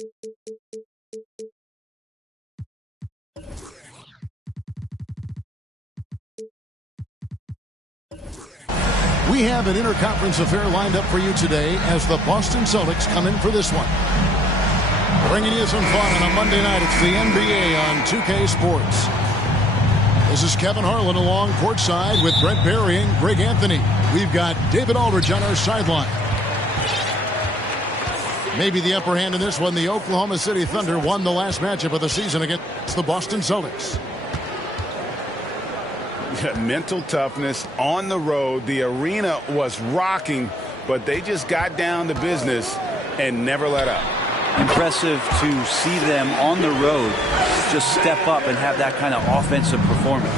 We have an interconference affair lined up for you today as the Boston Celtics come in for this one. Bringing you some fun on a Monday night. It's the NBA on 2K Sports. This is Kevin Harlan along courtside with Brent Barry and Greg Anthony. We've got David Aldridge on our sideline. Maybe the upper hand in this one. The Oklahoma City Thunder won the last matchup of the season against the Boston Celtics. Mental toughness on the road. The arena was rocking, but they just got down to business and never let up. Impressive to see them on the road just step up and have that kind of offensive performance.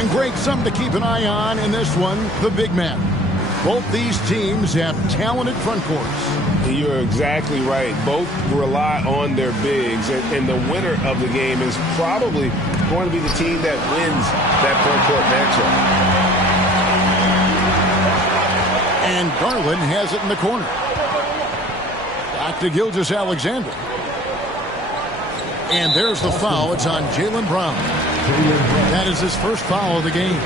And Greg, something to keep an eye on in this one, the big man. Both these teams have talented front courts. You're exactly right. Both rely on their bigs, and the winner of the game is probably going to be the team that wins that front court matchup. And Garland has it in the corner. Back to Gilgeous-Alexander. And there's the foul. It's on Jaylen Brown. That is his first foul of the game.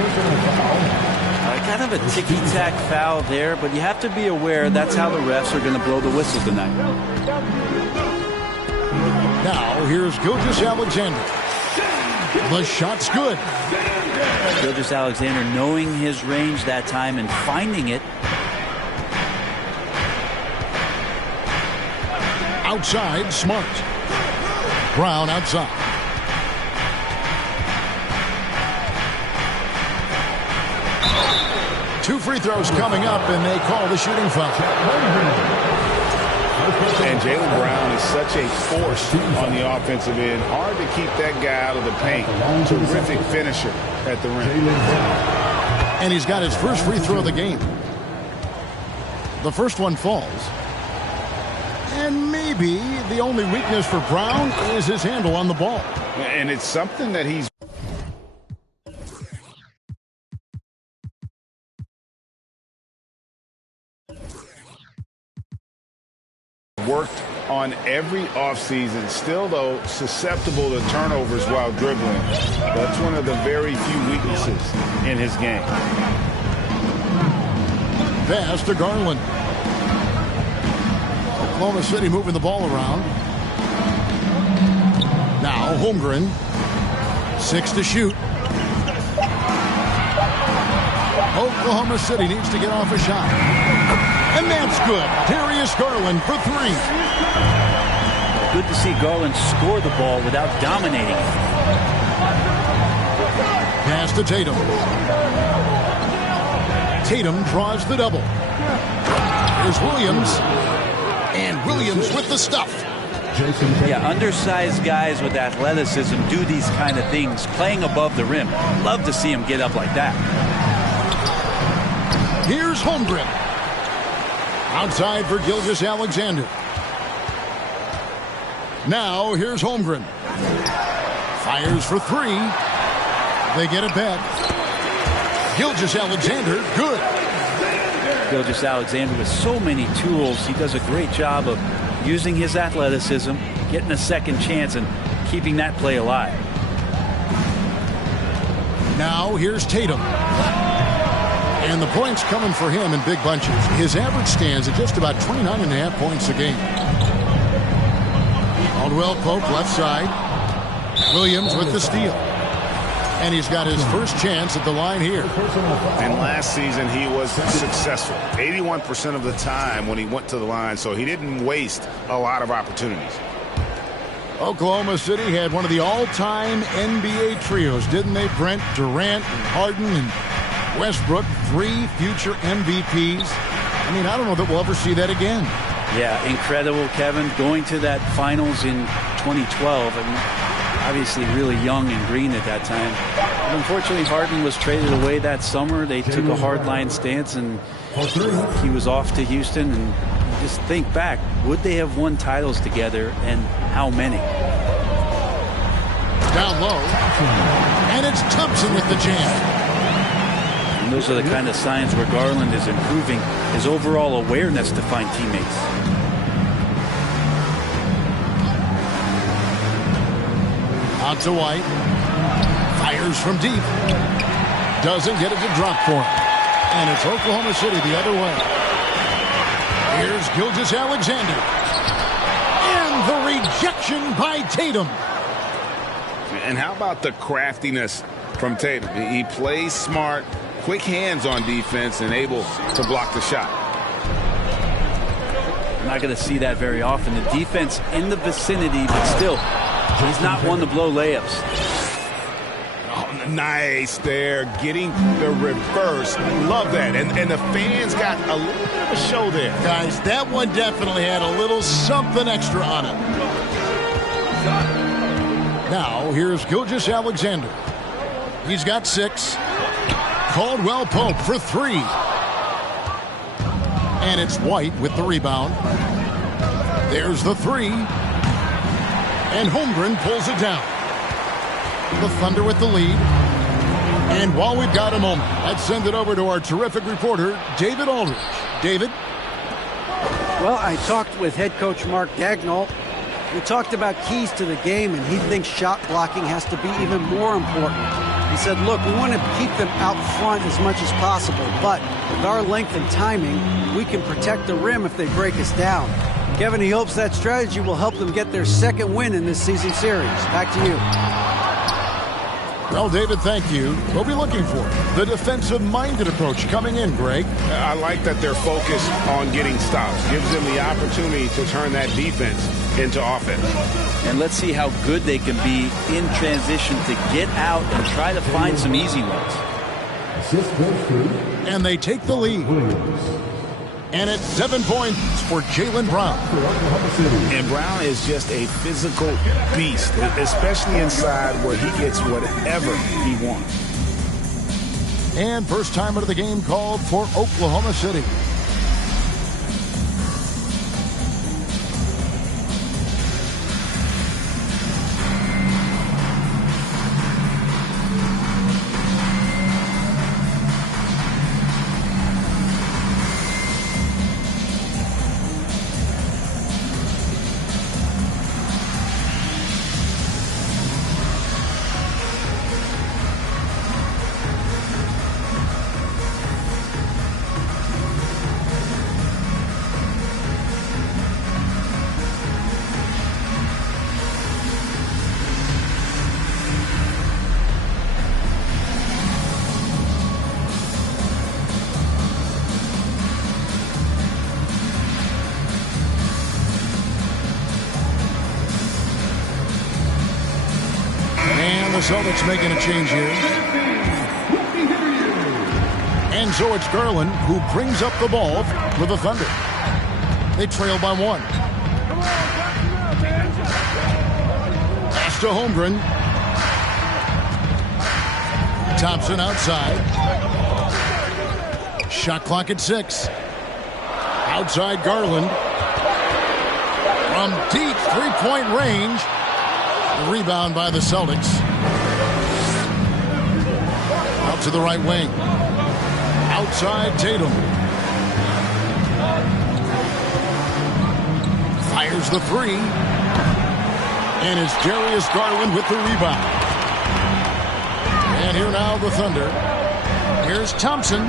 Kind of a ticky-tack foul there, but you have to be aware that's how the refs are going to blow the whistle tonight. Now, here's Gilgeous-Alexander. The shot's good. Gilgeous-Alexander knowing his range that time and finding it. Outside, Smart. Brown outside. Two free throws coming up, and they call the shooting foul. And Jaylen Brown is such a force on the offensive end. Hard to keep that guy out of the paint. Terrific finisher at the rim. And he's got his first free throw of the game. The first one falls. And maybe the only weakness for Brown is his handle on the ball. And it's something that he's worked on every offseason. Still, though, susceptible to turnovers while dribbling. That's one of the very few weaknesses in his game. Pass to Garland. Oklahoma City moving the ball around. Now Holmgren. 6 to shoot. Oklahoma City needs to get off a shot. And that's good. Darius Garland for 3. Good to see Garland score the ball without dominating it. Pass to Tatum. Tatum draws the double. Here's Williams. And Williams with the stuff. Yeah, undersized guys with athleticism do these kind of things, playing above the rim. Love to see him get up like that. Here's Holmgren. Outside for Gilgeous-Alexander. Now here's Holmgren. Fires for 3. They get it back. Gilgeous-Alexander, good. Gilgeous-Alexander with so many tools. He does a great job of using his athleticism, getting a second chance, and keeping that play alive. Now here's Tatum. And the points coming for him in big bunches. His average stands at just about 29.5 points a game. Caldwell Pope left side. Williams with the steal. And he's got his first chance at the line here. And last season he was successful 81% of the time when he went to the line, so he didn't waste a lot of opportunities. Oklahoma City had one of the all-time NBA trios, didn't they, Brent? Durant and Harden and Westbrook, 3 future MVPs. I mean, I don't know that we'll ever see that again. Yeah, incredible, Kevin. Going to that finals in 2012, and obviously really young and green at that time. But unfortunately, Harden was traded away that summer. They took a hardline stance, and he was off to Houston. And just think back, would they have won titles together, and how many? Down low, and it's Thompson with the jam. And those are the kind of signs where Garland is improving his overall awareness to find teammates. Out to White. Fires from deep. Doesn't get it to drop for him. And it's Oklahoma City the other way. Here's Gilgeous-Alexander. And the rejection by Tatum. And how about the craftiness from Tatum? He plays smart, quick hands on defense, and able to block the shot. We're not going to see that very often. The defense in the vicinity, but still, he's not one to blow layups. Oh, nice there, getting the reverse. Love that. And the fans got a little bit of a show there. Guys, that one definitely had a little something extra on it. Now, here's Gilgeous-Alexander. He's got 6. Caldwell Pope for 3. And it's White with the rebound. There's the 3. And Holmgren pulls it down. The Thunder with the lead. And while we've got a moment, let's send it over to our terrific reporter, David Aldridge. David? Well, I talked with head coach Mark Dagnall. We talked about keys to the game, and he thinks shot blocking has to be even more important. He said, look, we want to keep them out front as much as possible, but with our length and timing, we can protect the rim if they break us down. Kevin, he hopes that strategy will help them get their second win in this season series. Back to you. Well, David, thank you. We'll be looking for the defensive-minded approach coming in, Greg. I like that they're focused on getting stops. Gives them the opportunity to turn that defense into offense. And let's see how good they can be in transition to get out and try to find some easy ones. And they take the lead. And it's 7 points for Jaylen Brown. And Brown is just a physical beast, especially inside where he gets whatever he wants. And first time out of the game called for Oklahoma City. Celtics making a change here. And so it's Garland who brings up the ball for the Thunder. They trail by 1. Pass to Holmgren. Thompson outside. Shot clock at 6. Outside Garland. From deep three-point range. Rebound by the Celtics. Out to the right wing. Outside Tatum. Fires the 3. And it's Darius Garland with the rebound. And here now the Thunder. Here's Thompson.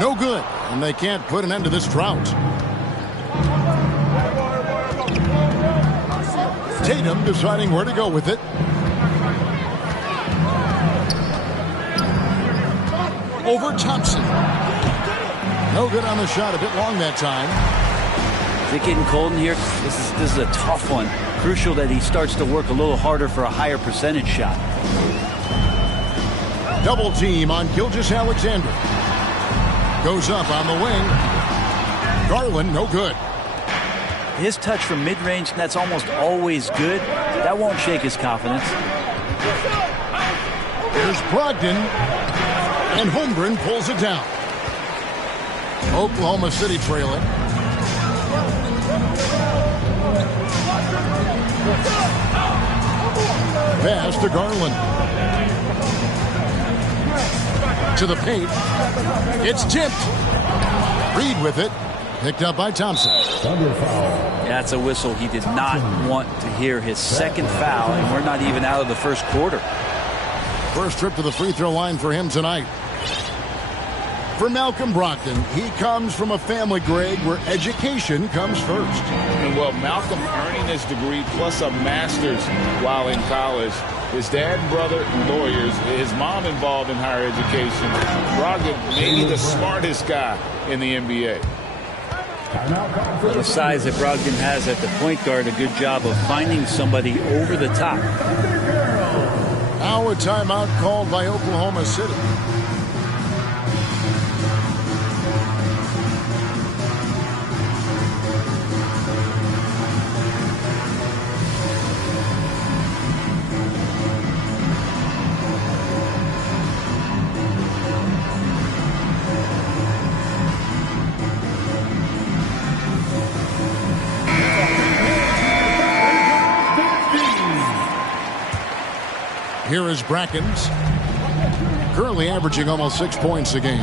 No good. And they can't put an end to this drought. Tatum deciding where to go with it. Over Thompson. No good on the shot. A bit long that time. Is it getting cold in here? This is a tough one. Crucial that he starts to work a little harder for a higher percentage shot. Double team on Gilgeous-Alexander. Goes up on the wing. Garland, no good. His touch from mid-range, that's almost always good. That won't shake his confidence. Here's Brogdon. And Holmgren pulls it down. Oklahoma City trailing. Pass to Garland. To the paint. It's tipped. Reed with it. Picked up by Thompson. That's a whistle he did not want to hear. His second foul, and we're not even out of the first quarter. First trip to the free throw line for him tonight. For Malcolm Brogdon, he comes from a family, Greg, where education comes first. And well, Malcolm earning his degree plus a master's while in college. His dad and brother lawyers, his mom involved in higher education. Brogdon maybe the smartest guy in the NBA. The size that Brogdon has at the point guard, a good job of finding somebody over the top. Now a timeout called by Oklahoma City. Here is Brackens, currently averaging almost 6 points a game.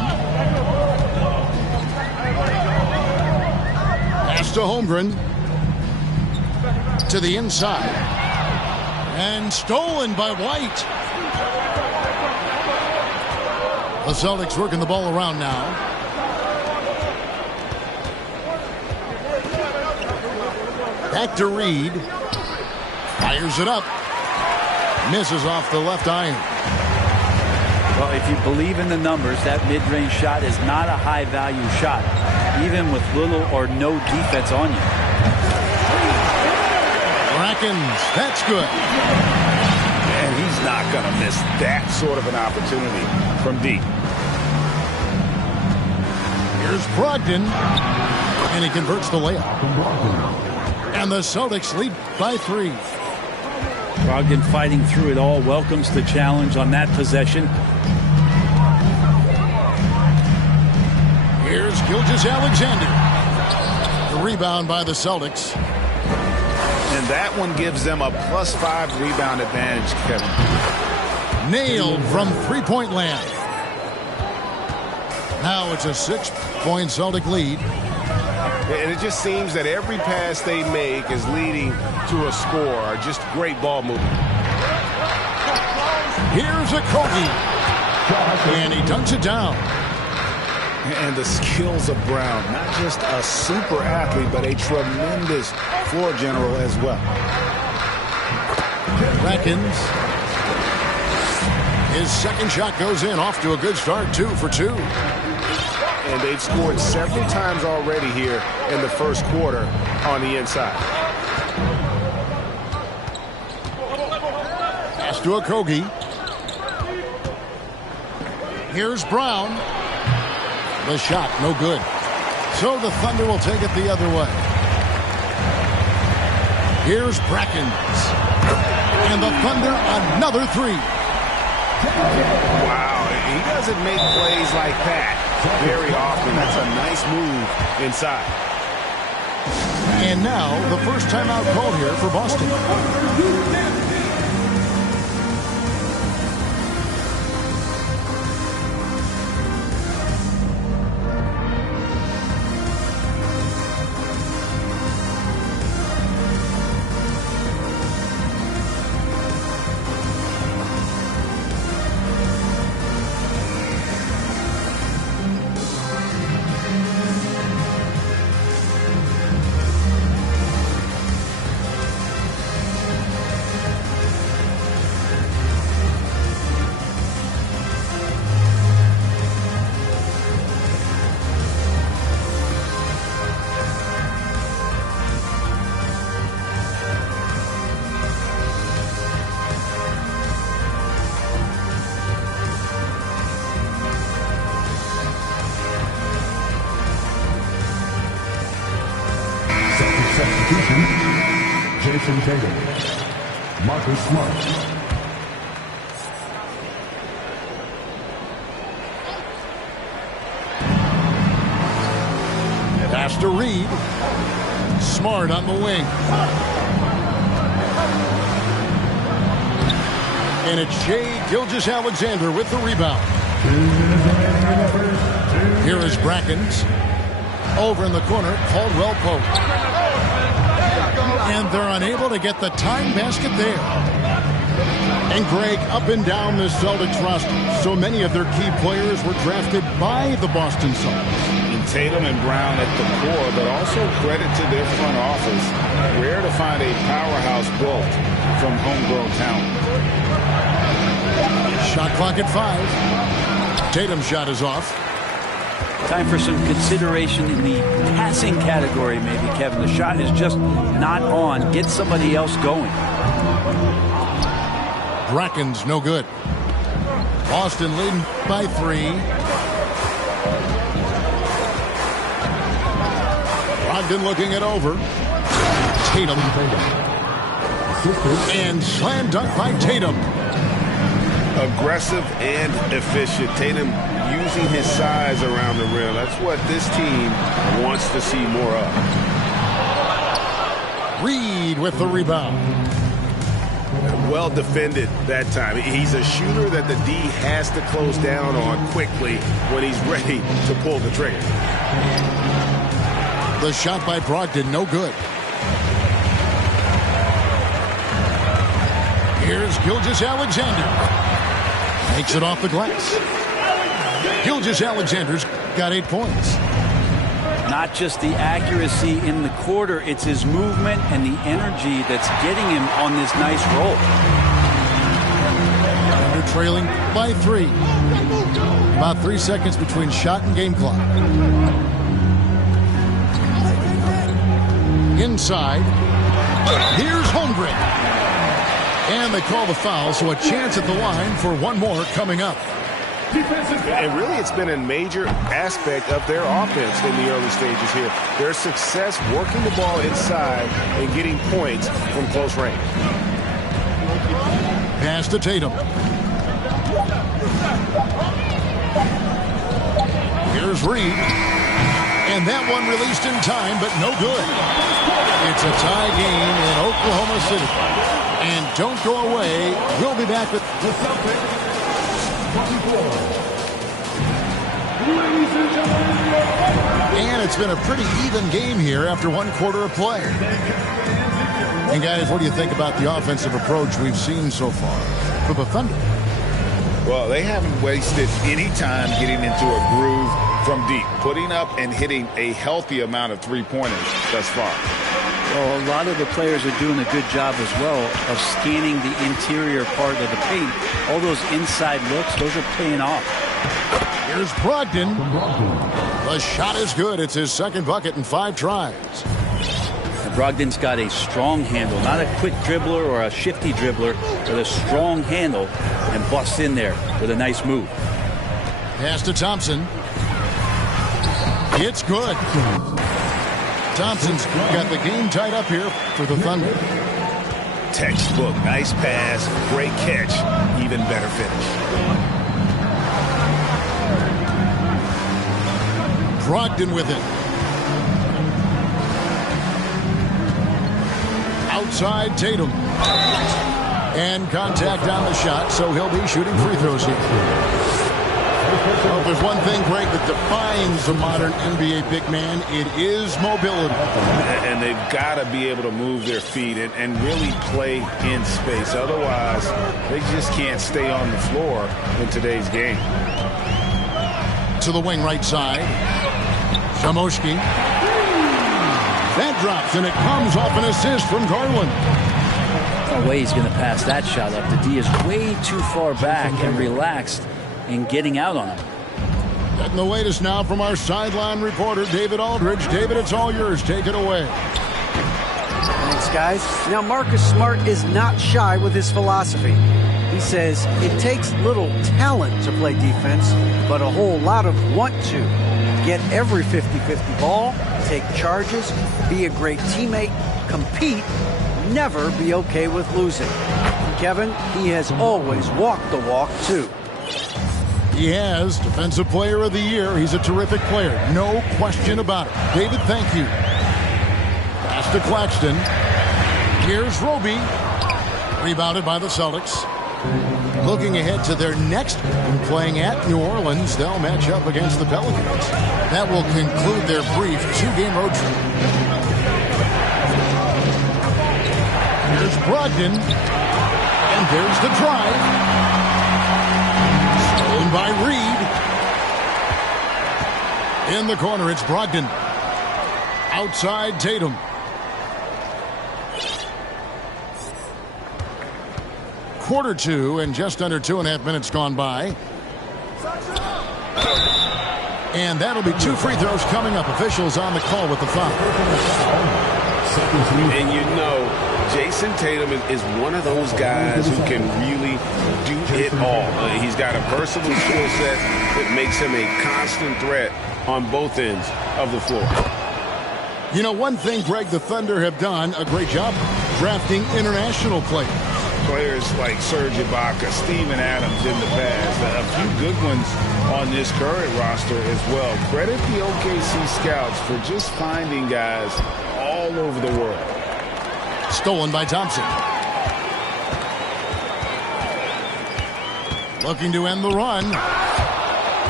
Pass to Holmgren. To the inside. And stolen by White. The Celtics working the ball around now. Back to Reed. Fires it up. Misses off the left iron. Well, if you believe in the numbers, that mid-range shot is not a high-value shot, even with little or no defense on you. Brackens, that's good. And he's not going to miss that sort of an opportunity from deep. Here's Brogdon, and he converts the layup. And the Celtics lead by 3. Brogdon fighting through it all, welcomes the challenge on that possession. Here's Gilgeous-Alexander. The rebound by the Celtics. And that one gives them a +5 rebound advantage, Kevin. Nailed from three-point land. Now it's a 6-point Celtic lead. And it just seems that every pass they make is leading to a score, or just great ball movement. Here's a Kogi. And he dunks it down. And the skills of Brown, not just a super athlete, but a tremendous floor general as well. Brackens. His second shot goes in, off to a good start, 2 for 2. And they've scored several times already here in the first quarter on the inside. Pass to a Kogi. Here's Brown. The shot, no good. So the Thunder will take it the other way. Here's Brackens. And the Thunder, another 3. Wow, he doesn't make plays like that very often. That's a nice move inside. And now the first timeout called here for Boston. Jason Tatum, Marcus Smart. Pass to Reed. Smart on the wing. And it's Shai Gilgeous-Alexander with the rebound. Here is Brackens. Over in the corner, Caldwell Pope. And they're unable to get the tying basket there. And Greg, up and down the Celtics roster, so many of their key players were drafted by the Boston Celtics. And Tatum and Brown at the core, but also credit to their front office. Rare to find a powerhouse built from homegrown talent. Shot clock at 5. Tatum's shot is off. Time for some consideration in the passing category, maybe, Kevin. The shot is just not on. Get somebody else going. Bracken's no good. Boston leading by 3. Brogdon looking it over. Tatum. And slam dunk by Tatum. Aggressive and efficient. Tatum using his size around the rim. That's what this team wants to see more of. Reed with the rebound. Well defended that time. He's a shooter that the D has to close down on quickly when he's ready to pull the trigger. The shot by Brogdon, no good. Here's Gilgeous-Alexander. Makes it off the glass. Gilgeous-Alexander's got 8 points. Not just the accuracy in the quarter, it's his movement and the energy that's getting him on this nice roll. They're trailing by 3. About 3 seconds between shot and game clock. Inside. Here's Holmgren. And they call the foul, so a chance at the line for one more coming up. And really, it's been a major aspect of their offense in the early stages here. Their success working the ball inside and getting points from close range. Pass to Tatum. Here's Reed. And that one released in time, but no good. It's a tie game in Oklahoma City. And don't go away. We'll be back with the Celtics. And it's been a pretty even game here after 1 quarter of play. And guys, what do you think about the offensive approach we've seen so far for the Thunder? Well, they haven't wasted any time getting into a groove from deep, putting up and hitting a healthy amount of three-pointers thus far. Well, a lot of the players are doing a good job as well of scanning the interior part of the paint. All those inside looks, those are paying off. Here's Brogdon. The shot is good. It's his second bucket in 5 tries. And Brogdon's got a strong handle, not a quick dribbler or a shifty dribbler, but a strong handle, and busts in there with a nice move. Pass to Thompson. It's good. Thompson's got the game tied up here for the Thunder. Textbook, nice pass, great catch, even better finish. Brogdon with it. Outside Tatum. And contact on the shot, so he'll be shooting free throws here. Well, if there's one thing, Greg, that defines a modern NBA big man, it is mobility. And they've got to be able to move their feet and really play in space. Otherwise, they just can't stay on the floor in today's game. To the wing right side. Zamoshki. That drops, and it comes off an assist from Garland. No way he's going to pass that shot up. The D is way too far back and relaxed in getting out on him. Getting the latest now from our sideline reporter, David Aldridge. David, it's all yours. Take it away. Thanks, guys. Now, Marcus Smart is not shy with his philosophy. He says it takes little talent to play defense, but a whole lot of want to. Get every 50-50 ball, take charges, be a great teammate, compete, never be okay with losing. Kevin, he has always walked the walk, too. He has Defensive Player of the Year. He's a terrific player. No question about it. David, thank you. Pass to Claxton. Here's Roby. Rebounded by the Celtics. Looking ahead to their next one, playing at New Orleans, they'll match up against the Pelicans. That will conclude their brief 2-game road trip. Here's Brogdon, and there's the drive. Stolen by Reed. In the corner, it's Brogdon. Outside Tatum. Quarter 2 and just under 2.5 minutes gone by. And that'll be 2 free throws coming up. Officials on the call with the foul. And you know, Jason Tatum is one of those guys who can really do it all. He's got a versatile skill set that makes him a constant threat on both ends of the floor. You know, one thing, Greg, the Thunder have done a great job drafting international players. Players like Serge Ibaka, Steven Adams in the past, a few good ones on this current roster as well. Credit the OKC scouts for just finding guys all over the world. Stolen by Thompson. Looking to end the run.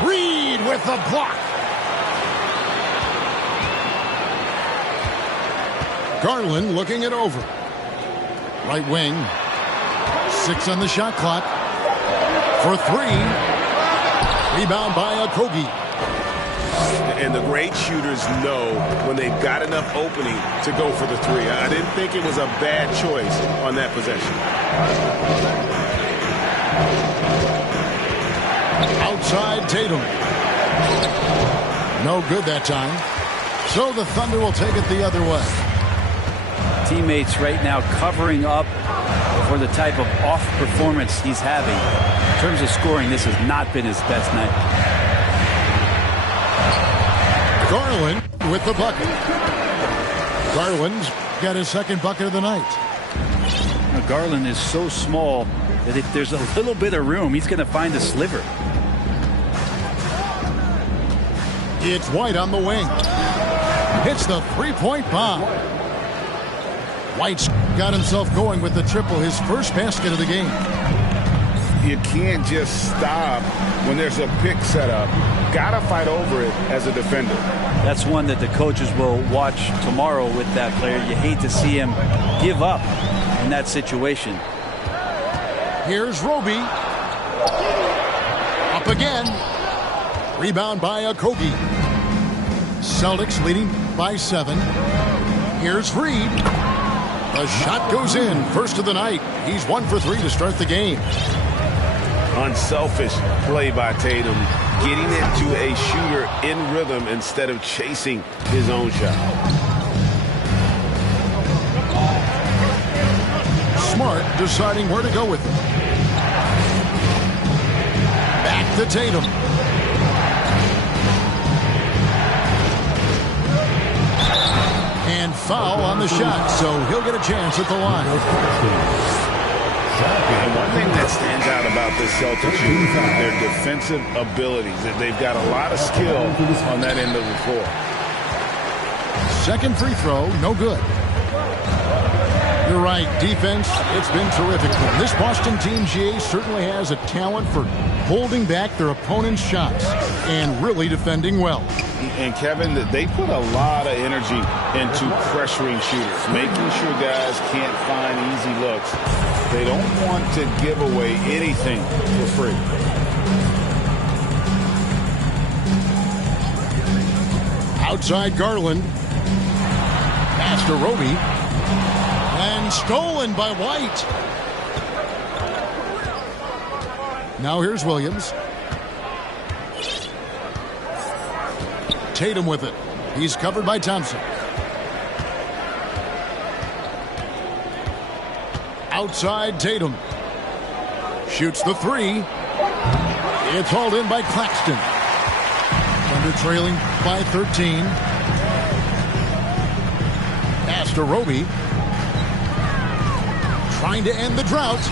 Reed with the block. Garland looking it over. Right wing. 6 on the shot clock. For 3. Rebound by Okogie. And the great shooters know when they've got enough opening to go for the 3. I didn't think it was a bad choice on that possession. Outside Tatum. No good that time. So the Thunder will take it the other way. Teammates right now covering up for the type of off performance he's having. In terms of scoring, this has not been his best night. Garland with the bucket. Garland's got his second bucket of the night. Now, Garland is so small that if there's a little bit of room, he's going to find a sliver. It's White on the wing. Hits the three-point bomb. White's got himself going with the triple, his first basket of the game. You can't just stop when there's a pick set up. Got to fight over it as a defender. That's one that the coaches will watch tomorrow with that player. You hate to see him give up in that situation. Here's Roby. Up again. Rebound by Okogie. Celtics leading by 7. Here's Reed. The shot goes in. First of the night. He's 1 for 3 to start the game. Unselfish play by Tatum, getting it to a shooter in rhythm instead of chasing his own shot. Smart deciding where to go with it. Back to Tatum. And foul on the shot, so he'll get a chance at the line. And one thing that stands out about this Celtics unit, their defensive abilities. They've got a lot of skill on that end of the floor. Second free throw, no good. You're right, defense, it's been terrific. This Boston team, GA, certainly has a talent for holding back their opponent's shots and really defending well. And Kevin, they put a lot of energy into pressuring shooters, making sure guys can't find easy looks. They don't want to give away anything for free. Outside Garland. Pass to Roby. And stolen by White. Now here's Williams. Tatum with it. He's covered by Thompson. Outside Tatum. Shoots the 3. It's hauled in by Claxton. Thunder trailing by 13. Pass to Roby. Trying to end the drought.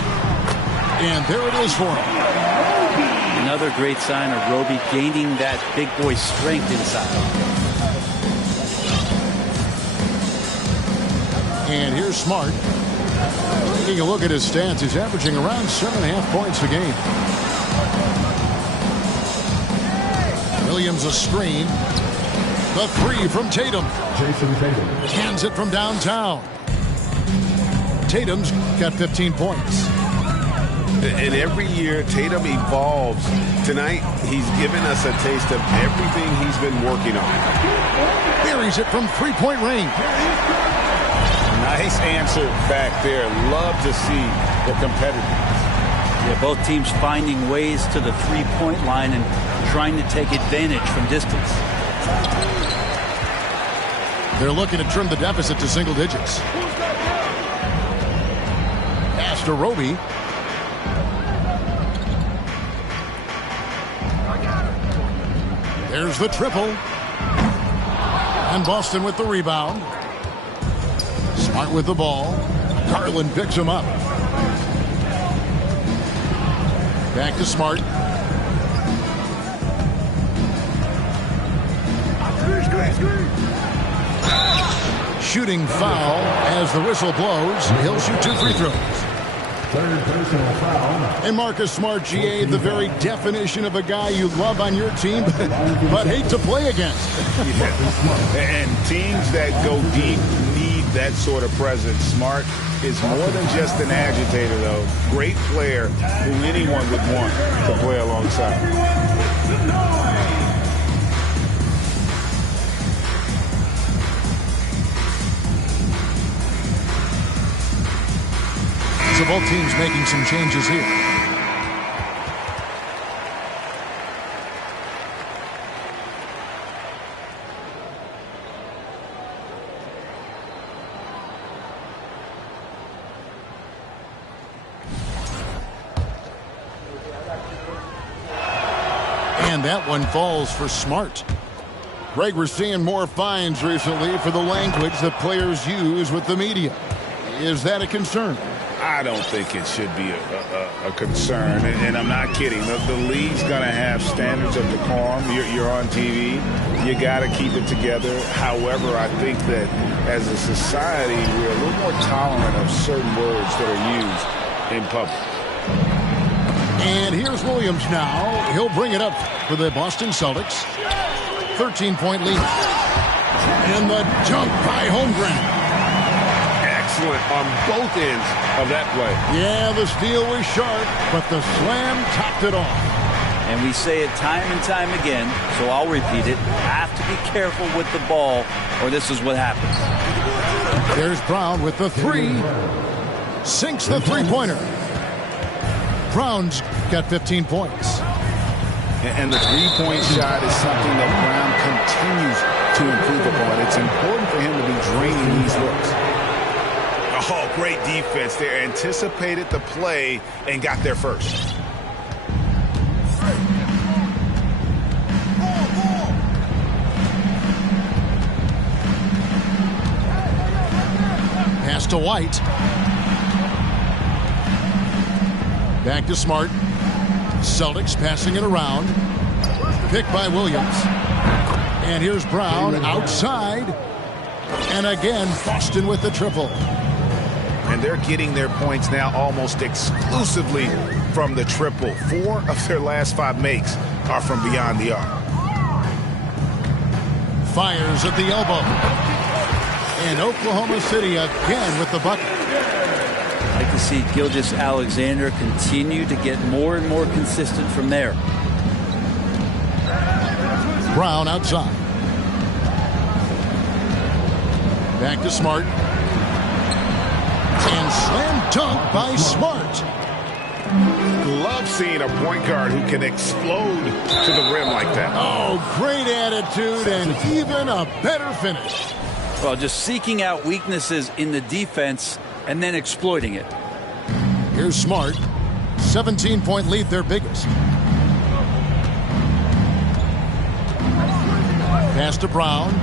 And there it is for him. Another great sign of Roby gaining that big boy strength inside. And here's Smart. Taking a look at his stats, he's averaging around 7.5 points a game. Williams a screen. The three from Tatum. Jason Tatum. Hands it from downtown. Tatum's got 15 points. And every year, Tatum evolves. Tonight, he's given us a taste of everything he's been working on. Buries it from three-point range. Nice answer back there. Love to see the competitiveness. Yeah, both teams finding ways to the three-point line and trying to take advantage from distance. They're looking to trim the deficit to single digits. Pass to Roby. There's the triple. And Boston with the rebound. Smart with the ball. Garland picks him up. Back to Smart. Shooting foul as the whistle blows. He'll shoot 2 free throws. Third personal foul. And Marcus Smart, GA, the very definition of a guy you love on your team, but hate to play against. Yeah. And teams that go deep need that sort of presence. Smart is more than just an agitator, though. Great player who anyone would want to play alongside. So both teams making some changes here. And that one falls for Smart. Greg, we're seeing more fines recently for the language that players use with the media. Is that a concern? I don't think it should be a concern, and I'm not kidding. The league's going to have standards of decorum. You're on TV. You got to keep it together. However, I think that as a society, we're a little more tolerant of certain words that are used in public. And here's Williams now. He'll bring it up for the Boston Celtics. 13-point lead. And the dunk by Holmgren. Excellent on both ends of that play. Yeah, the steal was sharp, but the slam topped it off. And we say it time and time again, so I'll repeat it. Have to be careful with the ball, or this is what happens. There's Brown with the three. Sinks the three-pointer. Brown's got 15 points. And the three-point shot is something that Brown continues to improve upon. It's important for him to be draining these looks. Oh, great defense there. Anticipated the play and got there first. Pass to White. Back to Smart. Celtics passing it around. Picked by Williams. And here's Brown outside. And again, Boston with the triple. And they're getting their points now almost exclusively from the triple. 4 of their last 5 makes are from beyond the arc. Fires at the elbow. And Oklahoma City again with the bucket. I'd like to see Gilgeous-Alexander continue to get more and more consistent from there. Brown outside. Back to Smart. And slam dunk by Smart. Love seeing a point guard who can explode to the rim like that. Oh, great attitude and even a better finish. Well, just seeking out weaknesses in the defense and then exploiting it. Here's Smart. 17-point lead, their biggest. Pass to Brown.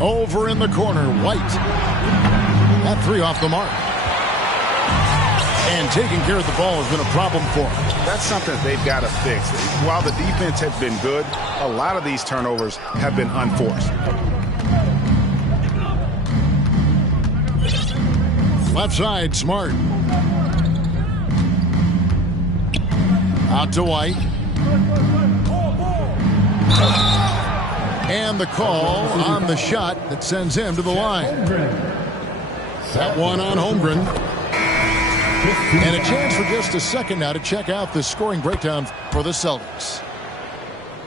Over in the corner, White. That three off the mark. And taking care of the ball has been a problem for them. That's something they've got to fix. While the defense has been good, a lot of these turnovers have been unforced. Left side, Smart. Out to White. And the call on the shot that sends him to the line. That one on Holmgren. And a chance for just a second now to check out the scoring breakdown for the Celtics.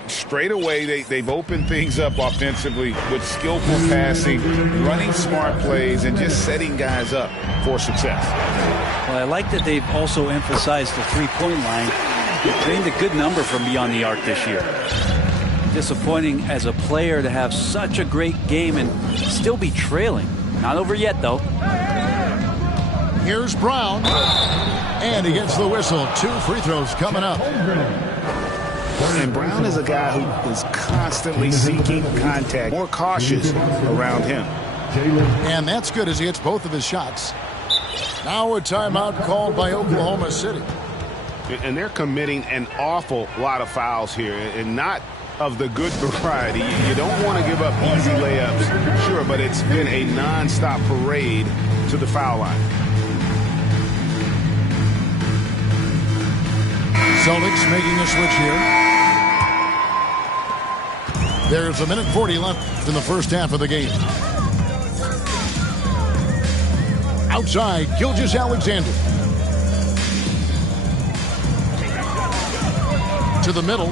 Straight away, they've opened things up offensively with skillful passing, running smart plays, and just setting guys up for success. Well, I like that they've also emphasized the three-point line. They've gained a good number from beyond the arc this year. Disappointing as a player to have such a great game and still be trailing. Not over yet, though. Here's Brown. And he gets the whistle. 2 free throws coming up. And Brown is a guy who is constantly seeking contact, more cautious around him. And that's good as he hits both of his shots. Now a timeout called by Oklahoma City. And they're committing an awful lot of fouls here, and not of the good variety. You don't want to give up easy layups, sure, but it's been a non-stop parade to the foul line. Celtics making a switch here. There's 1:40 left in the first half of the game. Outside, Gilgeous-Alexander. To the middle.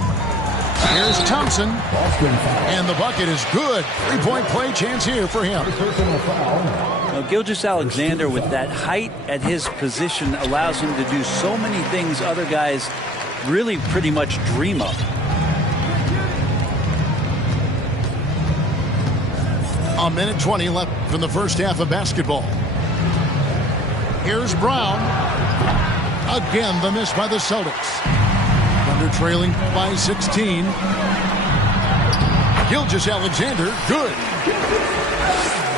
Here's Thompson. And the bucket is good. 3-point play chance here for him. Now, Gilgeous-Alexander, with that height at his position, allows him to do so many things other guys really pretty much dream of. A 1:20 left from the first half of basketball. Here's Brown. Again, the miss by the Celtics. Thunder trailing by 16. Gilgeous-Alexander, good.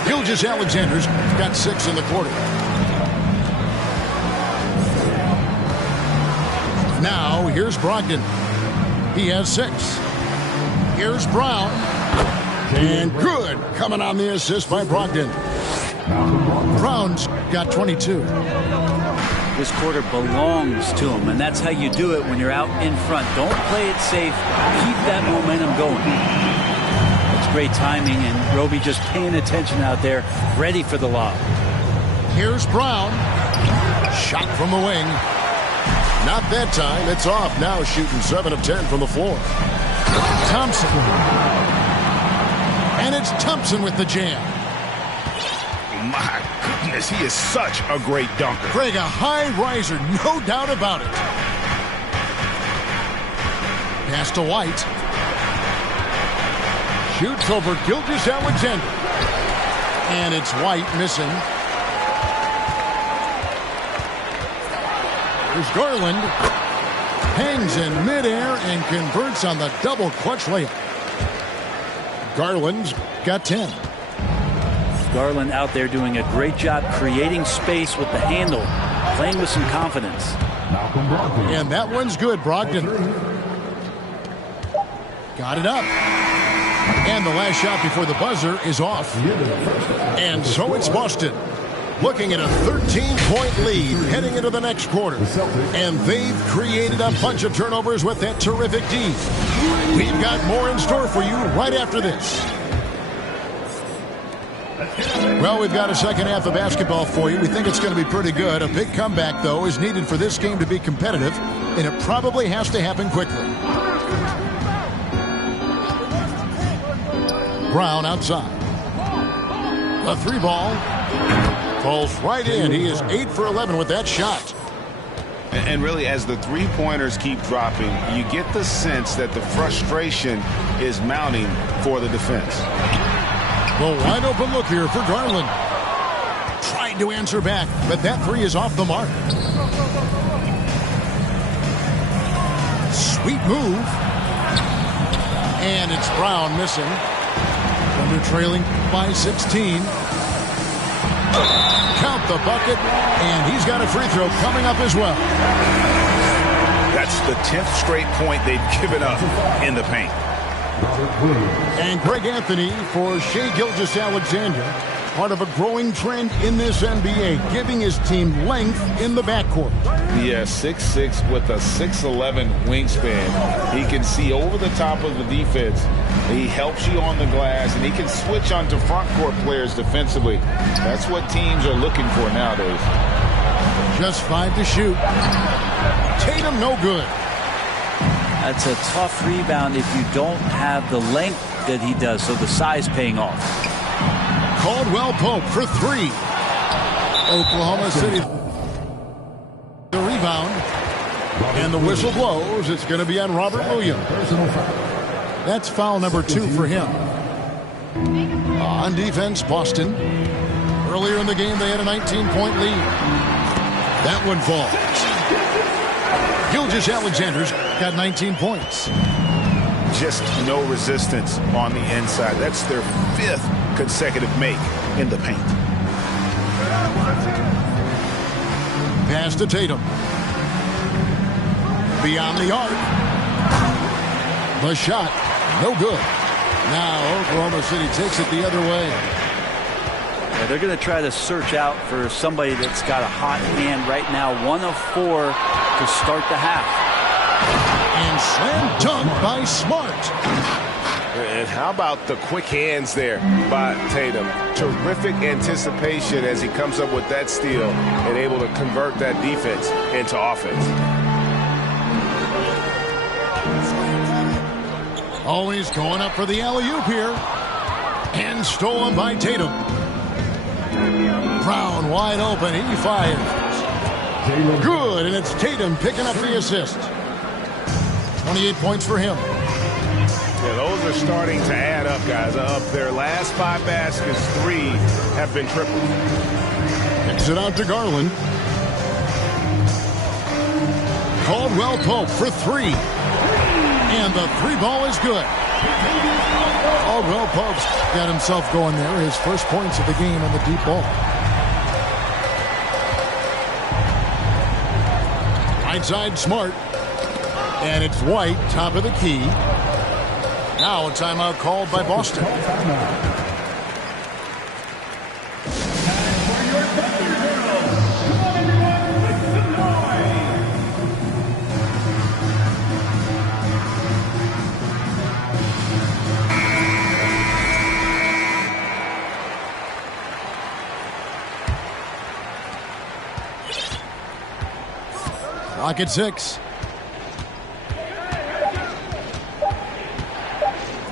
Gilgeous-Alexander's got 6 in the quarter. Now, here's Brogdon. He has 6. Here's Brown. And good. Coming on the assist by Brogdon. Brown's got 22. This quarter belongs to him, and that's how you do it when you're out in front. Don't play it safe. Keep that momentum going. It's great timing, and Roby just paying attention out there, ready for the lob. Here's Brown. Shot from the wing. Not that time. It's off. Now shooting 7 of 10 from the floor. Thompson. And it's Thompson with the jam. My goodness, he is such a great dunker. Greg, a high riser, no doubt about it. Pass to White. Shoots over Gilgeous-Alexander. And it's White missing. There's Garland. Hangs in midair and converts on the double clutch layup. Garland's got 10. Garland out there doing a great job creating space with the handle, playing with some confidence. And that one's good, Brogdon. Got it up. And the last shot before the buzzer is off. And so it's Boston, looking at a 13-point lead heading into the next quarter. And they've created a bunch of turnovers with that terrific D. We've got more in store for you right after this. Well, we've got a second half of basketball for you. We think it's going to be pretty good. A big comeback, though, is needed for this game to be competitive, and it probably has to happen quickly. Brown outside. A 3-ball. Falls right in. He is 8 for 11 with that shot. And really, as the three-pointers keep dropping, you get the sense that the frustration is mounting for the defense. The wide open look here for Garland. Trying to answer back, but that 3 is off the mark. Sweet move. And it's Brown missing. Thunder trailing by 16. Count the bucket, and he's got a free throw coming up as well. That's the 10th straight point they've given up in the paint. And Greg Anthony for Shai Gilgeous-Alexander. part of a growing trend in this NBA, giving his team length in the backcourt. Yeah, 6'6" with a 6'11" wingspan. He can see over the top of the defense. He helps you on the glass, and he can switch onto front court players defensively. That's what teams are looking for nowadays. Just 5 to shoot. Tatum no good. That's a tough rebound if you don't have the length that he does, so the size paying off. Caldwell Pope for 3. Oklahoma City. The rebound. And the whistle blows. It's going to be on Robert Williams. That's foul number 2 for him. On defense, Boston. Earlier in the game, they had a 19-point lead. That one falls. Gilgeous-Alexander's got 19 points. Just no resistance on the inside. That's their 5th consecutive make in the paint. Pass to Tatum. Beyond the arc. The shot, no good. Now Oklahoma City takes it the other way. Yeah, they're going to try to search out for somebody that's got a hot hand right now. 1 of 4 to start the half. And slam dunk by Smart. And how about the quick hands there by Tatum? Terrific anticipation as he comes up with that steal and able to convert that defense into offense. Always going up for the alley-oop here. And stolen by Tatum. Brown wide open. He fires. Good, and it's Tatum picking up the assist. 28 points for him. Yeah, those are starting to add up, guys. Up their last 5 baskets, 3 have been tripled. Kicks it out to Garland. Caldwell Pope for 3. And the 3 ball is good. Caldwell Pope's got himself going there. His first points of the game on the deep ball. Right side, Smart. And it's White, top of the key. Now a timeout called by Boston. Clock at 6.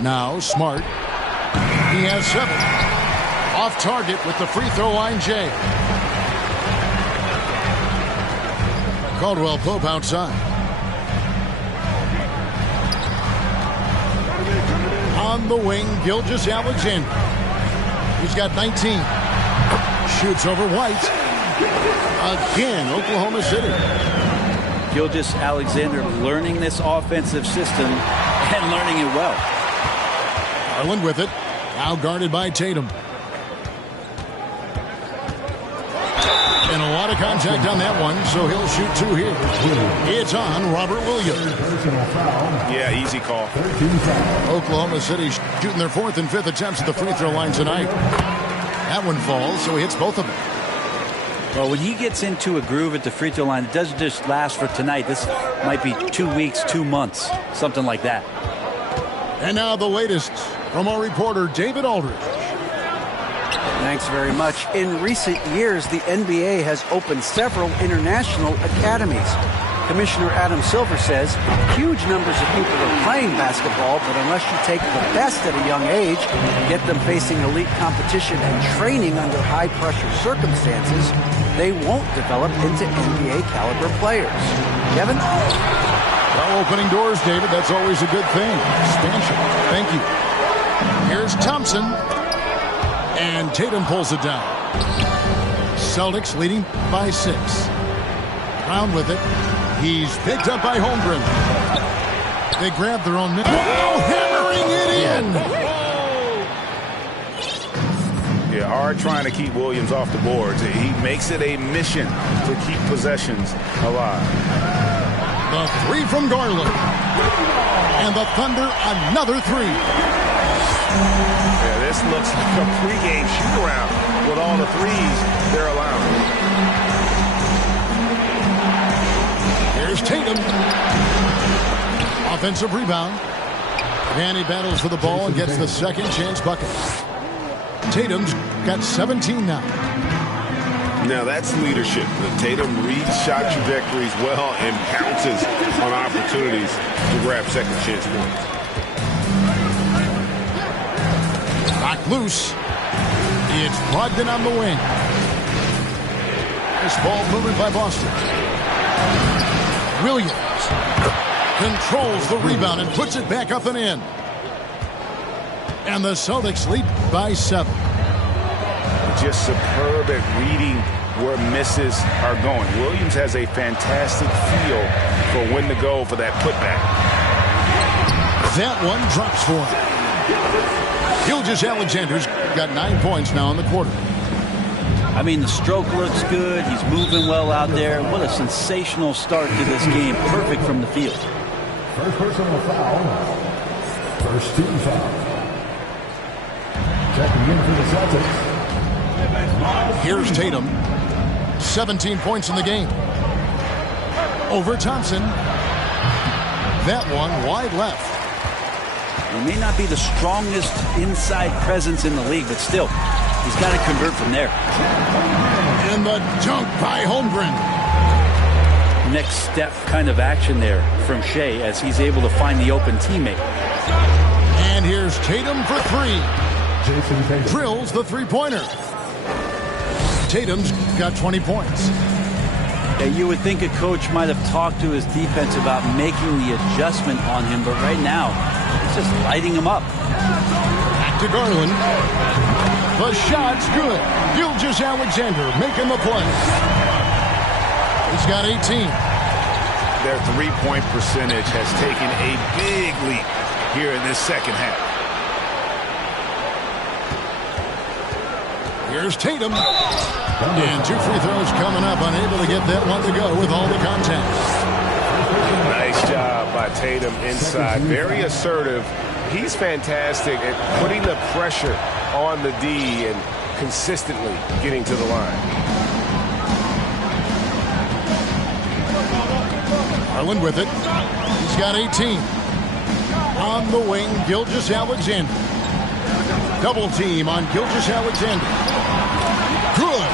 Now Smart. He has 7. Off target with the free throw line, Jay. Caldwell Pope outside. On the wing, Gilgeous-Alexander. He's got 19. Shoots over White. Again, Oklahoma City. Gilgeous-Alexander learning this offensive system and learning it well. Garland with it. Now guarded by Tatum. And a lot of contact on that one, so he'll shoot 2 here. It's on Robert Williams. Yeah, easy call. Oklahoma City shooting their 4th and 5th attempts at the free throw line tonight. That one falls, so he hits both of them. Well, when he gets into a groove at the free throw line, it doesn't just last for tonight. This might be 2 weeks, 2 months, something like that. And now the latest from our reporter, David Aldridge. Thanks very much. In recent years, the NBA has opened several international academies. Commissioner Adam Silver says huge numbers of people are playing basketball, but unless you take the best at a young age, get them facing elite competition and training under high-pressure circumstances, they won't develop into NBA-caliber players. Kevin? Well, opening doors, David. That's always a good thing. Expansion. Thank you. Here's Thompson. And Tatum pulls it down. Celtics leading by 6. Brown with it. He's picked up by Holmgren. They grab their own net. Oh, hammering it in. Yeah, hard trying to keep Williams off the boards. He makes it a mission to keep possessions alive. The 3 from Garland. And the Thunder, another 3. Yeah, this looks like a pregame shoot-around. with all the threes they're allowing. Here's Tatum. Offensive rebound. And he battles for the ball and gets the second chance bucket. Tatum's got 17 now. Now that's leadership. Tatum reads shot trajectories well and pounces on opportunities to grab second chance points. Knocked loose. It's Brogdon on the wing. This ball movement by Boston. Williams controls the rebound and puts it back up and in. And the Celtics lead by 7. Just superb at reading where misses are going. Williams has a fantastic feel for when to go for that putback. That one drops for him. Gilgeous-Alexander's got 9 points now in the quarter. I mean, the stroke looks good. He's moving well out there. What a sensational start to this game. Perfect from the field. First personal foul. First team foul. Checking in for the Celtics. Here's Tatum. 17 points in the game. Over Thompson. That one wide left. He may not be the strongest inside presence in the league, but still, he's got to convert from there. And the dunk by Holmgren. Next step kind of action there from Shea as he's able to find the open teammate. And here's Tatum for 3. Jason Tatum drills the three-pointer. Tatum's got 20 points. Yeah, you would think a coach might have talked to his defense about making the adjustment on him, but right now, he's just lighting him up. Back to Garland. The shot's good. Gilgeous-Alexander making the play. He's got 18. Their three-point percentage has taken a big leap here in this second half. Here's Tatum. And 2 free throws coming up. Unable to get that one to go with all the contact. Nice job by Tatum inside. Very assertive. He's fantastic at putting the pressure on the D and consistently getting to the line. Garland with it. He's got 18. On the wing, Gilgeous-Alexander. Double team on Gilgeous-Alexander. Good.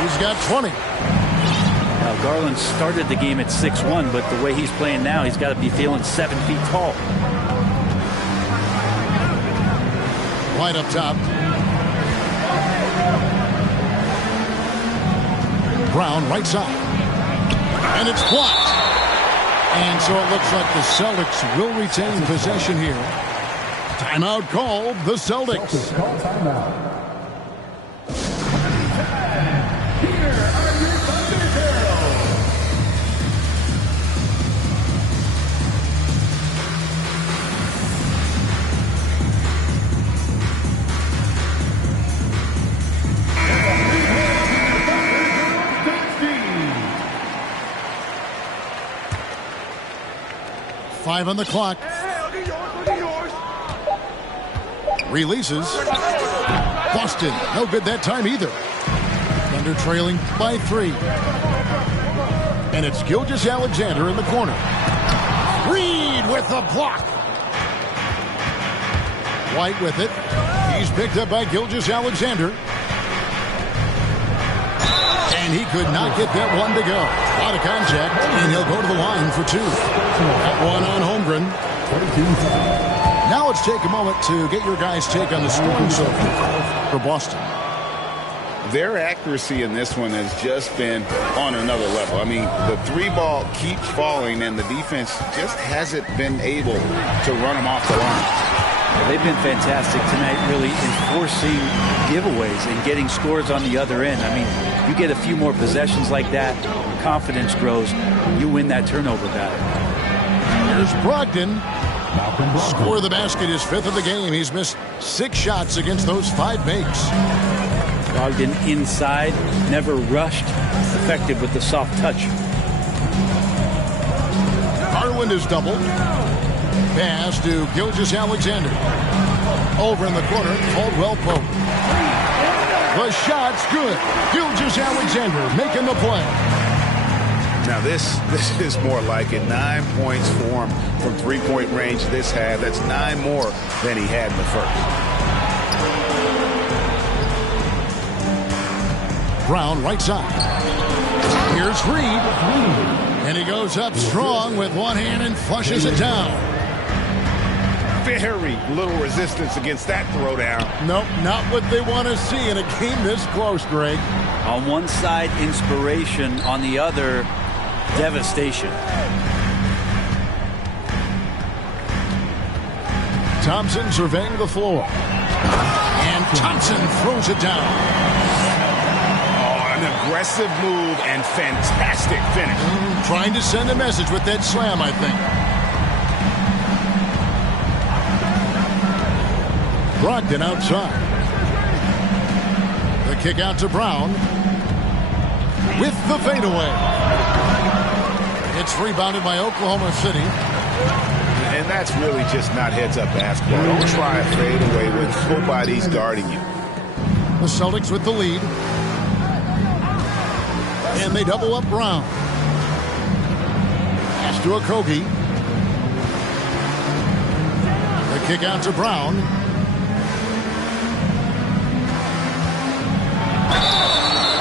He's got 20. Now, Garland started the game at 6'1", but the way he's playing now, he's got to be feeling 7 feet tall. Right up top. Brown, right side. And it's blocked. And so it looks like the Celtics will retain possession here. Timeout called the Celtics. Celtics call timeout. Five on the clock. Releases. Boston. No good that time either. Thunder trailing by 3. And it's Gilgeous-Alexander in the corner. Reed with the block. White with it. He's picked up by Gilgeous-Alexander. And he could not get that one to go. A lot of contact, and he'll go to the line for 2. That one on Holmgren. Now let's take a moment to get your guys' take on the scoring so far for Boston. Their accuracy in this one has just been on another level. I mean, the 3-ball keeps falling, and the defense just hasn't been able to run them off the line. They've been fantastic tonight, really enforcing giveaways and getting scores on the other end. I mean, you get a few more possessions like that, confidence grows, you win that turnover battle. Here's Brogdon. Score of the basket, his 5th of the game. He's missed 6 shots against those 5 makes. Brogdon inside, never rushed, effective with the soft touch. Garland is doubled. Pass to Gilgeous-Alexander. Over in the corner, Caldwell Pope. The shot's good. Gilgeous-Alexander making the play. Now this is more like it. 9 points for him from three-point range this half. That's 9 more than he had in the first. Brown right side. Here's Reed. And he goes up strong with one hand and flushes it down. Very little resistance against that throwdown. Nope, not what they want to see in a game this close, Greg. On one side, inspiration. On the other, devastation. Thompson surveying the floor. And Thompson throws it down. Oh, an aggressive move and fantastic finish. Trying to send a message with that slam, I think. Brogdon outside. The kick out to Brown. With the fadeaway. It's rebounded by Oklahoma City. And that's really just not heads-up basketball. Don't try a fadeaway when nobody's guarding you. The Celtics with the lead. And they double up Brown. Pass to Okogie. The kick out to Brown.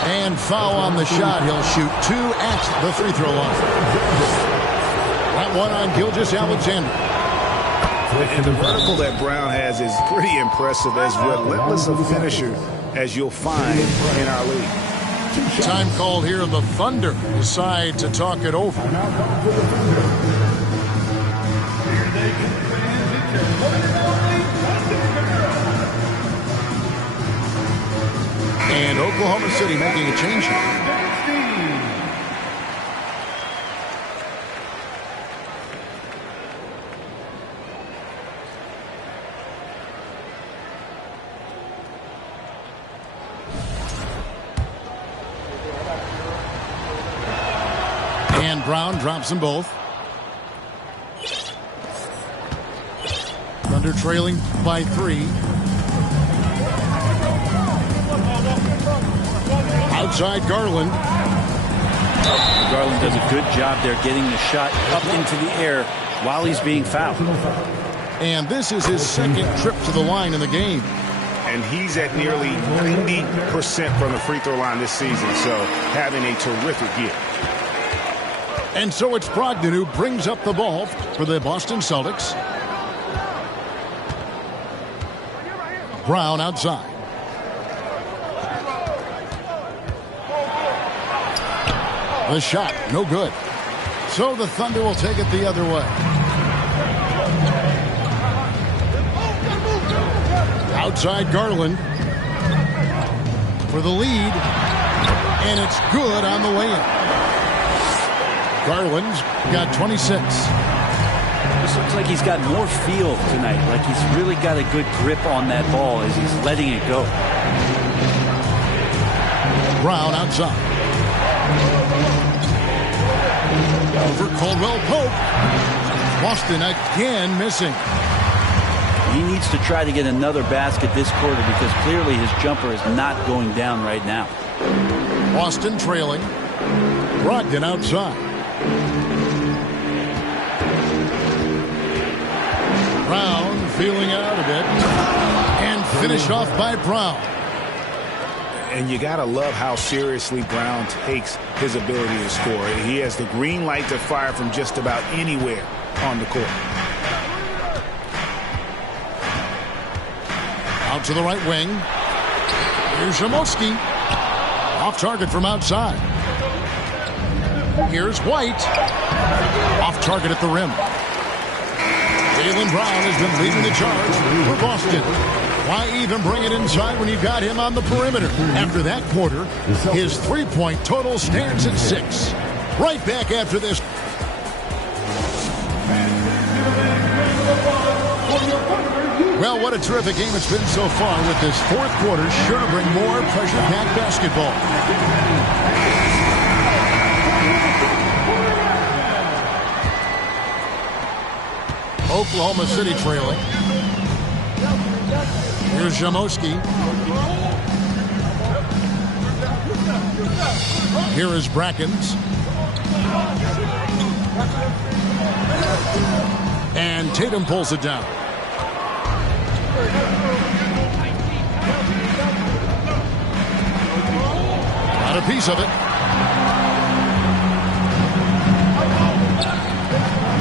And foul on the shot. He'll shoot 2 at the free throw line. That one on Gilgeous-Alexander. And the vertical that Brown has is pretty impressive, as relentless a finisher as you'll find in our league. Time called here. The Thunder decide to talk it over. And Oklahoma City making a change here. And Brown drops them both. Thunder trailing by 3. Outside Garland. Garland does a good job there getting the shot up into the air while he's being fouled. And this is his second trip to the line in the game. And he's at nearly 90% from the free throw line this season, so having a terrific year. And so it's Brogdon who brings up the ball for the Boston Celtics. Brown outside. The shot, no good. So the Thunder will take it the other way. Outside Garland for the lead. And it's good on the way in. Garland's got 26. This looks like he's got more feel tonight. Like he's really got a good grip on that ball as he's letting it go. Brown outside. Over Caldwell Pope. Boston again missing. He needs to try to get another basket this quarter because clearly his jumper is not going down right now. Boston trailing. Brogdon outside. Brown feeling out a bit. And finished off by Brown. And you got to love how seriously Brown takes his ability to score. He has the green light to fire from just about anywhere on the court. Out to the right wing. Here's Shimoski. Off target from outside. Here's White. Off target at the rim. Jaylen Brown has been leading the charge for Boston. Why even bring it inside when you've got him on the perimeter? After that quarter, his three-point total stands at 6. Right back after this. Well, what a terrific game it's been so far, with this fourth quarter sure to bring more pressure-packed basketball. Oklahoma City trailing. Here's Shimoski. Here is Brackens. And Tatum pulls it down. Got a piece of it.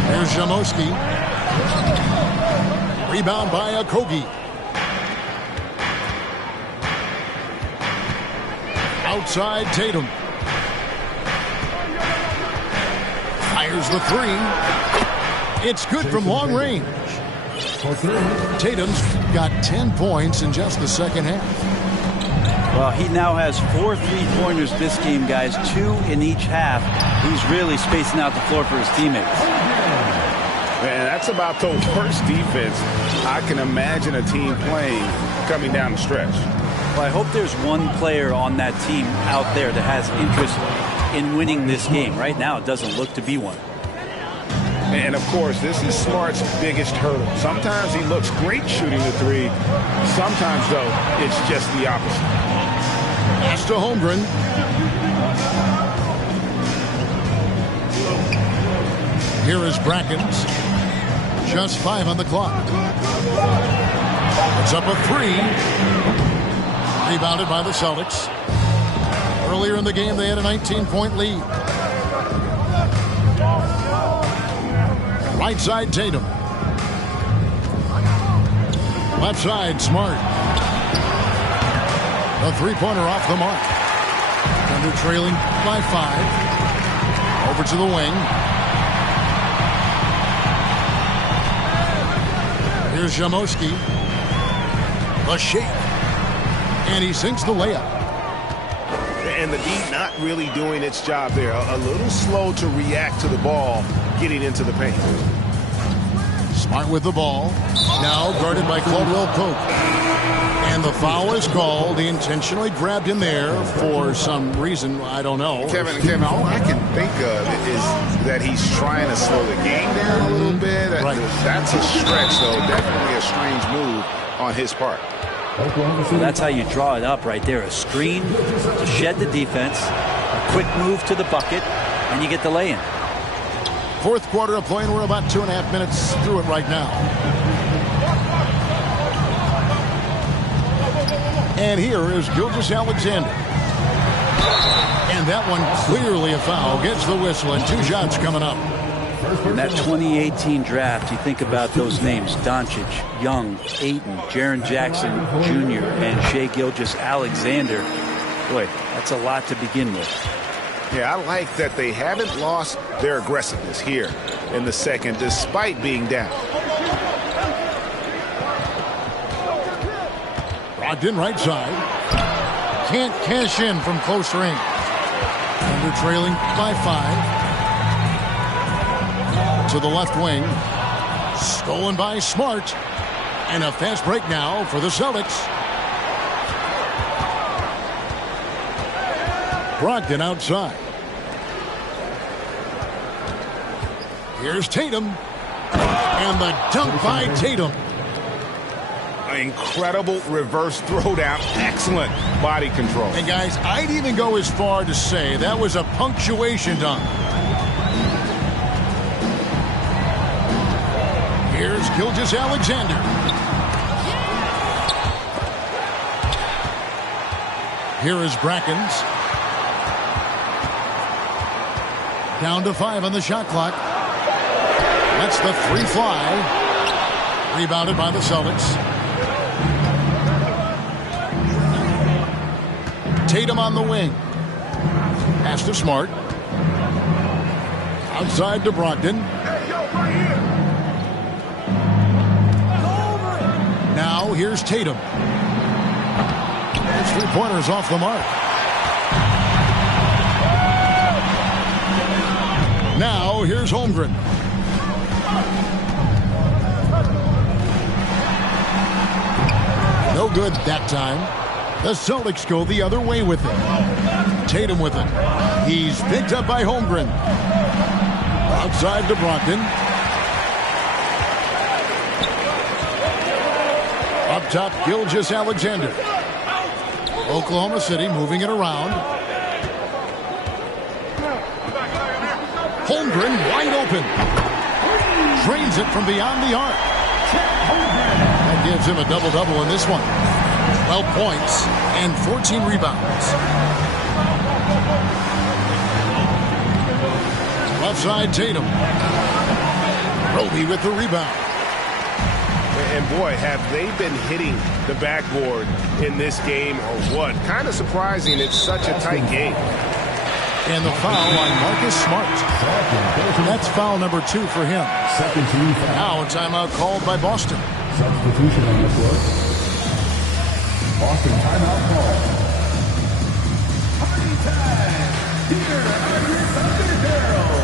Here's Jamoski. Rebound by Okogie. Outside Tatum. Fires the three. It's good from long range. Tatum's got 10 points in just the second half. Well, he now has 4 3-pointers this game, guys, 2 in each half. He's really spacing out the floor for his teammates. Man, that's about the worst defense I can imagine a team playing coming down the stretch. Well, I hope there's one player on that team out there that has interest in winning this game. Right now, it doesn't look to be one. And, of course, this is Smart's biggest hurdle. Sometimes he looks great shooting the three. Sometimes, though, it's just the opposite. Pass to Holmgren. Here is Brackens. Just 5 on the clock. It's up a 3. Rebounded by the Celtics. Earlier in the game, they had a 19-point lead. Right side, Tatum. Left side, Smart. A three-pointer off the mark. Thunder trailing by 5. Over to the wing. Here's Jamoski. The shake. And he sinks the layup. And the D not really doing its job there. A little slow to react to the ball getting into the paint. Smart with the ball. Now guarded by Caldwell Pope. And the foul is called. He intentionally grabbed him there for some reason. I don't know. Kevin, all I can think of is that he's trying to slow the game down a little bit. Right. That's a stretch, though. Definitely a strange move on his part. So that's how you draw it up right there. A screen to shed the defense, a quick move to the bucket, and you get the lay-in. Fourth quarter of play, and we're about 2.5 minutes through it right now. And here is Gilgeous-Alexander. And that one clearly a foul. Gets the whistle, and 2 shots coming up. In that 2018 draft, you think about those names: Doncic, Young, Ayton, Jaren Jackson Jr., and Shai Gilgeous-Alexander. Boy, that's a lot to begin with. Yeah, I like that they haven't lost their aggressiveness here in the second, despite being down. Brogdon right side. Can't cash in from close range. Thunder trailing by 5. To the left wing. Stolen by Smart. And a fast break now for the Celtics. Brogdon outside. Here's Tatum. And the dunk by Tatum. Incredible reverse throwdown. Excellent body control. And guys, I'd even go as far to say that was a punctuation dunk. Here's Gilgeous-Alexander. Here is Brackens. Down to 5 on the shot clock. That's the 3 fly. Rebounded by the Celtics. Tatum on the wing. Pass to Smart. Outside to Brogdon. Now here's Tatum. His 3-pointers off the mark. Now here's Holmgren. No good that time. The Celtics go the other way with it. Tatum with it. He's picked up by Holmgren. Outside to Brogdon. Up top, Gilgeous-Alexander. Oklahoma City moving it around. Holmgren wide open. Drains it from beyond the arc. That gives him a double-double in this one. 12 points and 14 rebounds. Left side, Tatum. Roby with the rebound. And boy, have they been hitting the backboard in this game or what? Kind of surprising. It's such a tight game. And the foul on Marcus Smart. That's foul number 2 for him. Second team foul. Now a timeout called by Boston. Substitution on the floor. Boston timeout call. Party time! Here are your Thunder Girls.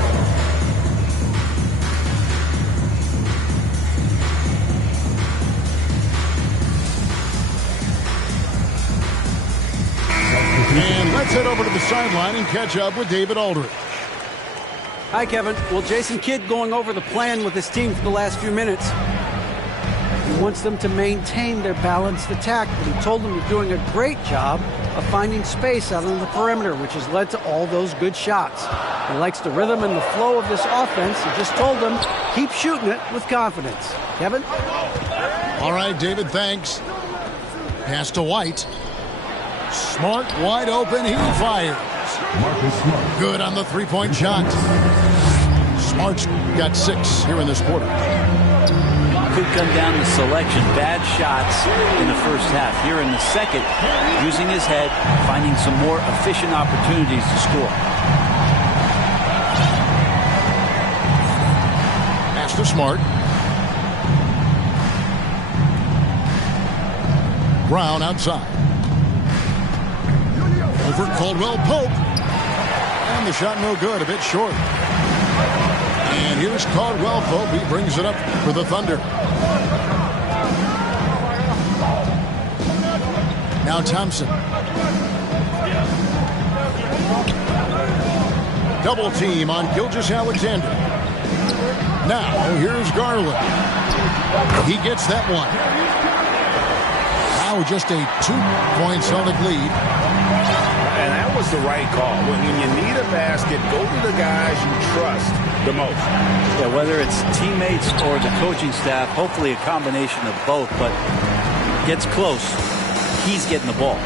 And let's head over to the sideline and catch up with David Aldridge. Hi, Kevin. Well, Jason Kidd going over the plan with his team for the last few minutes. He wants them to maintain their balanced attack, but he told them they're doing a great job of finding space out on the perimeter, which has led to all those good shots. He likes the rhythm and the flow of this offense. He just told them, keep shooting it with confidence. Kevin? All right, David, thanks. Pass to White. Smart wide open. He fires. Marcus Smart. Good on the three-point shot. Smart's got 6 here in this quarter. Could come down to selection. Bad shots in the first half. Here in the second, using his head, finding some more efficient opportunities to score. Pass to Smart. Brown outside. Over Caldwell Pope. And the shot no good, a bit short. And here's Caldwell Pope. He brings it up for the Thunder. Now Thompson. Double team on Gilgeous-Alexander. Now here's Garland. He gets that one. Now just a 2-point Celtic lead. And that was the right call. When you need a basket, go to the guys you trust the most. Yeah, whether it's teammates or the coaching staff, hopefully a combination of both, but gets close, he's getting the ball.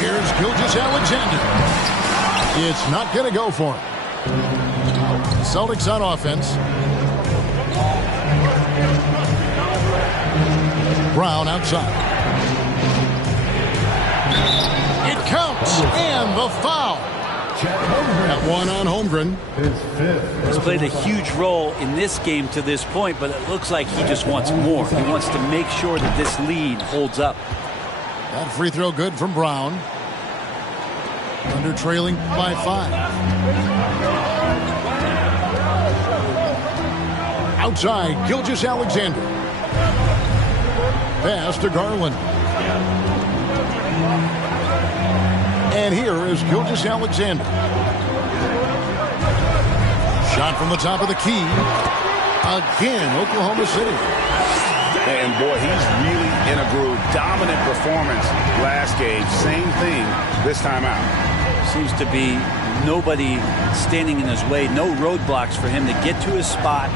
Here's Gilgeous-Alexander. It's not going to go for him. Celtics on offense. Brown outside. It counts, and the foul. That one on Holmgren. He's played a huge role in this game to this point, but it looks like he just wants more. He wants to make sure that this lead holds up. That free throw good from Brown. Under trailing by 5. Outside, Gilgeous-Alexander. Pass to Garland. And here is Gilgeous-Alexander. Shot from the top of the key. Again, Oklahoma City. And boy, he's really in a groove. Dominant performance last game. Same thing this time out. Seems to be nobody standing in his way. No roadblocks for him to get to his spot,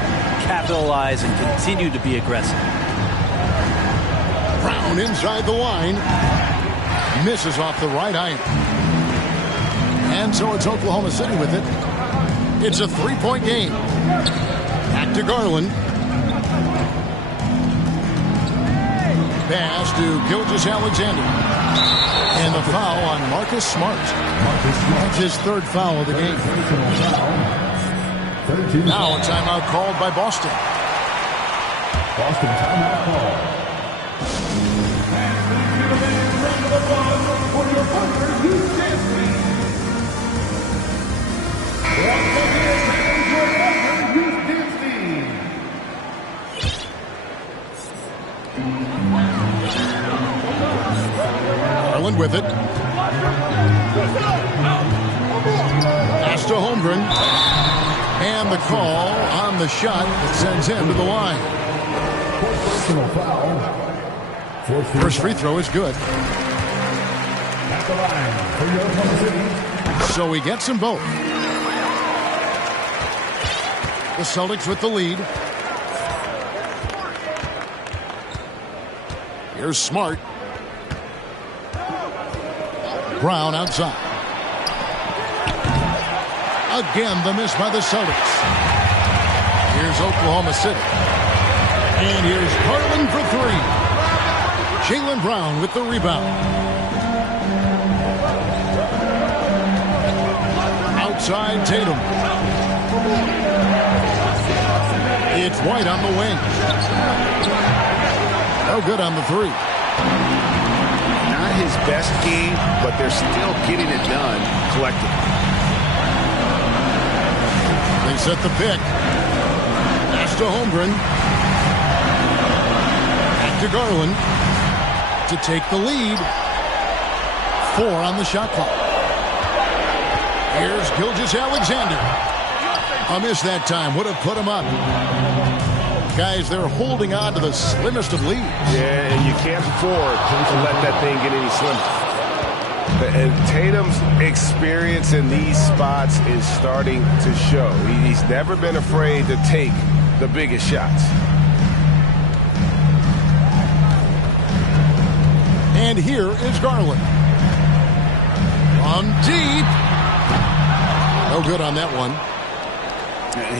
capitalize, and continue to be aggressive. Brown inside the line. Misses off the right iron. And so it's Oklahoma City with it. It's a 3-point game. Back to Garland. Pass to Gilgeous-Alexander. And the foul on Marcus Smart. That's his 3rd foul of the game. Now a timeout called by Boston. Boston timeout call. For your Thunder, USBA. Once again, your Thunder, USBA. Garland with it. Pass to Holmgren. And the call on the shot that sends him to the line. Personal foul. First free throw is good. At the line for your Oklahoma City, so he gets them both. The Celtics with the lead. Here's Smart. Brown outside. Again, the miss by the Celtics. Here's Oklahoma City. And here's Garland for three. Jaylen Brown with the rebound. Outside Tatum. It's White on the wing. No good on the three. Not his best game, but they're still getting it done collectively. They set the pick. Pass to Holmgren. Back to Garland to take the lead. 4 on the shot clock. Here's Gilgeous-Alexander. A miss that time. Would have put him up. Guys, they're holding on to the slimmest of leads. Yeah, and you can't afford to let that thing get any slimmer. And Tatum's experience in these spots is starting to show. He's never been afraid to take the biggest shots. And here is Garland. On deep. No good on that one.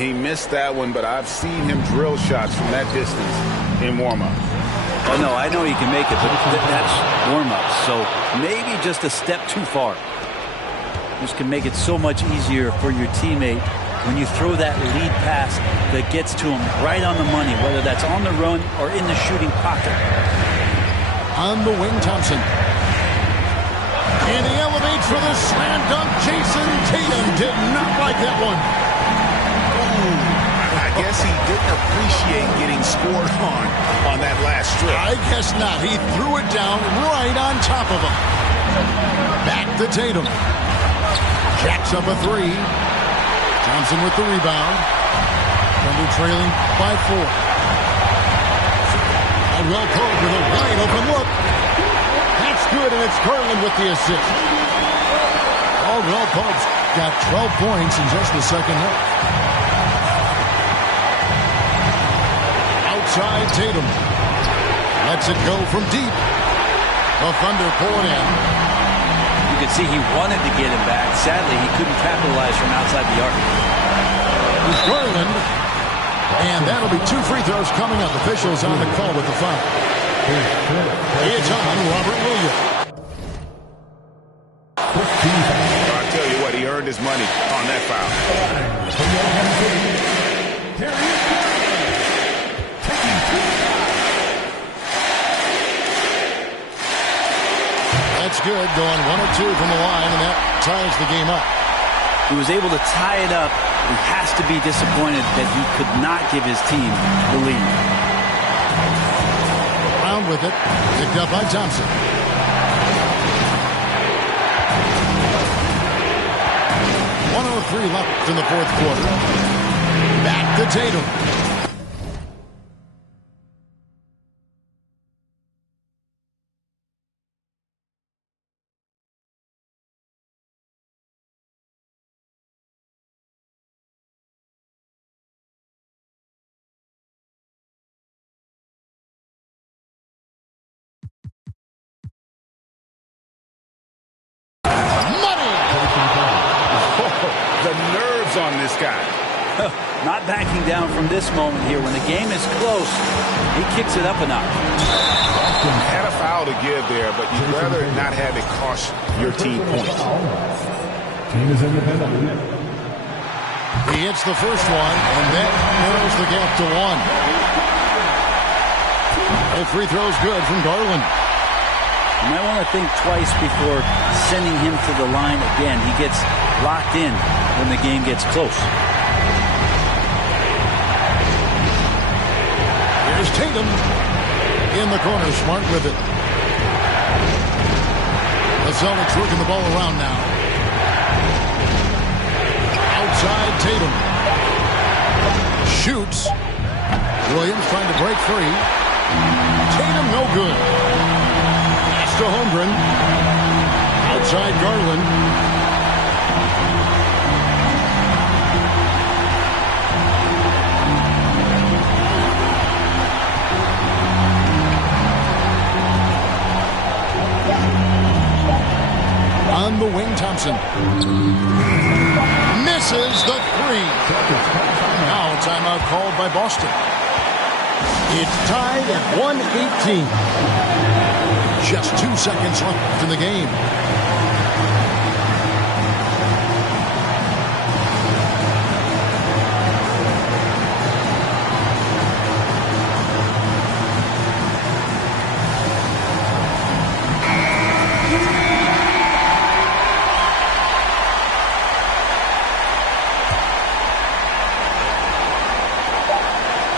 He missed that one, but I've seen him drill shots from that distance in warm-up. Oh, no, I know he can make it, but that's warm-up. So maybe just a step too far. This can make it so much easier for your teammate when you throw that lead pass that gets to him right on the money, whether that's on the run or in the shooting pocket. On the wing, Thompson. And he elevates for the slam dunk. Jason Tatum did not like that one. I guess he didn't appreciate getting scored on that last strip. I guess not. He threw it down right on top of him. Back to Tatum. Jacks up a three. Thompson with the rebound. Thunder trailing by 4. Caldwell Pope with a wide open look. That's good, and it's Garland with the assist. Caldwell Pope's got 12 points in just the second half. Outside Tatum. Lets it go from deep. The Thunder pull it in. You could see he wanted to get him back. Sadly, he couldn't capitalize from outside the arc. With Garland. And that'll be 2 free throws coming up. Officials on the call with the foul. It's on Robert Williams. I'll tell you what, he earned his money on that foul. That's good, going 1 or 2 from the line, and that ties the game up. He was able to tie it up. He has to be disappointed that he could not give his team the lead. Brown with it, picked up by Thompson. .103 left in the fourth quarter. Back to Tatum. The nerves on this guy. Not backing down from this moment here. When the game is close, he kicks it up a notch. Had a foul to give there, but you'd rather not have it cost your team points. Team is independent. He hits the first one, and that narrows the gap to 1. The free throw's good from Garland. You might want to think twice before sending him to the line again. He gets locked in when the game gets close. Here's Tatum in the corner, Smart with it. The Celtics working the ball around now. Outside Tatum. Shoots. Williams trying to break free. Tatum no good. Pass to Holmgren. Outside Garland. timeout called by Boston. It's tied at 1:18. Just 2 seconds left in the game.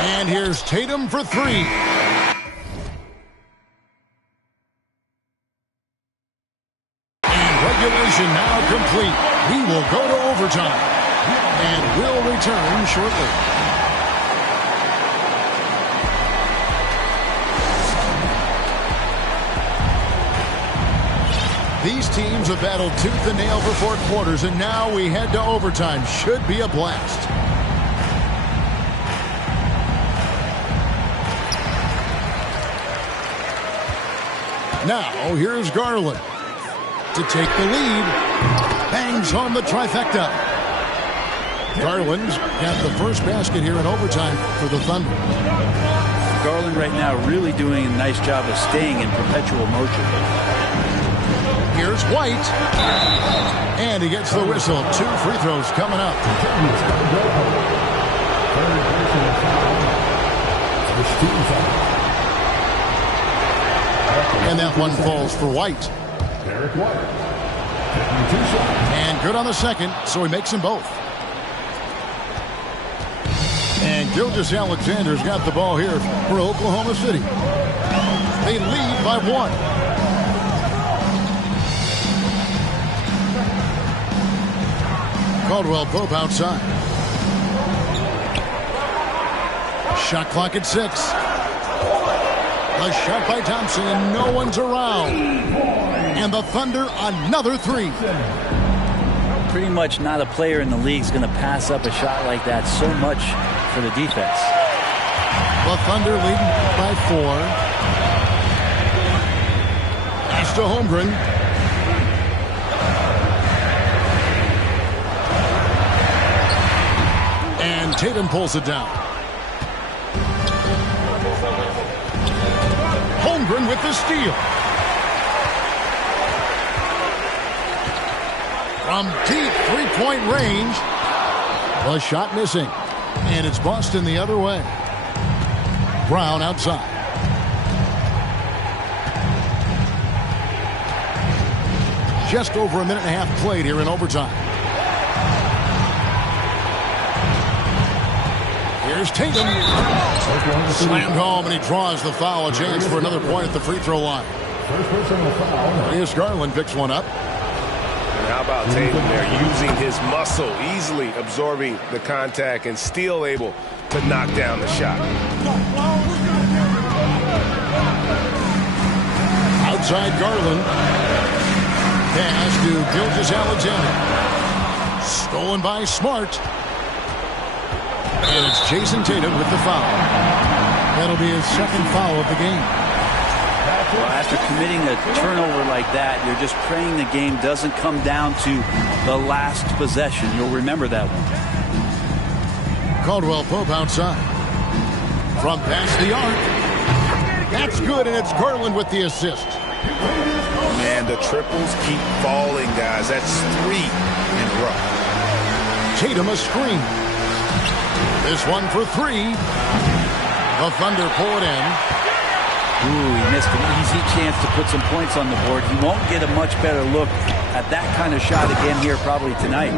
And here's Tatum for three. And regulation now complete. We will go to overtime. And we'll return shortly. These teams have battled tooth and nail for 4 quarters, and now we head to overtime. Should be a blast. Now, here's Garland to take the lead. Bangs home the trifecta. Garland's got the first basket here in overtime for the Thunder. Garland right now really doing a nice job of staying in perpetual motion. Here's White. And he gets the whistle. 2 free throws coming up. And that one falls for White. And good on the second, so he makes them both. And Gilgeous-Alexander's got the ball here for Oklahoma City. They lead by 1. Caldwell Pope outside. Shot clock at 6. A shot by Thompson, and no one's around. And the Thunder, another 3. Pretty much not a player in the league is going to pass up a shot like that so much for the defense. The Thunder leading by 4. Pass to Holmgren. And Tatum pulls it down. Holmgren with the steal. From deep three-point range. The shot missing. And it's Boston the other way. Brown outside. Just over a minute and a half played here in overtime. Here's Tatum. Slammed home, and he draws the foul. A chance for another point at the free throw line. Here's Garland, picks one up. And how about Tatum there, using his muscle, easily absorbing the contact and still able to knock down the shot. Outside Garland. Pass to Gilgeous-Alexander. Stolen by Smart. And it's Jason Tatum with the foul. That'll be his second foul of the game. Well, after committing a turnover like that, you're just praying the game doesn't come down to the last possession. You'll remember that one. Caldwell Pope outside. From past the arc. That's good, and it's Garland with the assist. Man, the triples keep falling, guys. That's 3 in a row. Tatum a screen. This one for 3. The Thunder pull it in. Ooh, he missed an easy chance to put some points on the board. He won't get a much better look at that kind of shot again here probably tonight.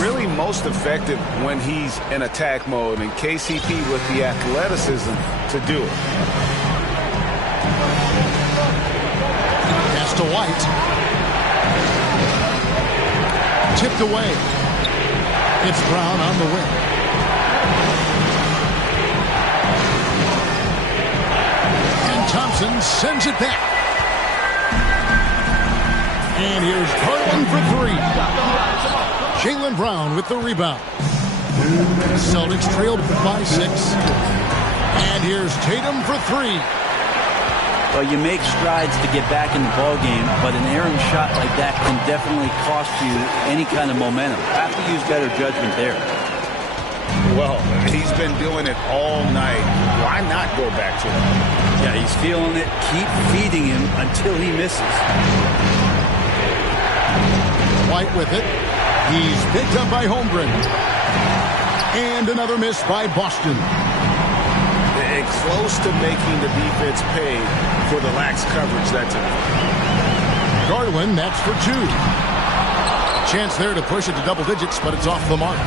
Really most effective when he's in attack mode, and KCP with the athleticism to do it. Pass to White. Tipped away. It's Brown on the wing. And Thompson sends it back. And here's Garland for 3. Jaylen Brown with the rebound. Celtics trailed by 6. And here's Tatum for 3. Well, you make strides to get back in the ball game, but an errant shot like that can definitely cost you any kind of momentum. Have to use better judgment there. Well, he's been doing it all night. Why not go back to it? Yeah, he's feeling it. Keep feeding him until he misses. White with it. He's picked up by Holmgren. And another miss by Boston. And close to making the defense pay for the lax coverage that time. Garland, that's for 2. Chance there to push it to double digits, but it's off the mark.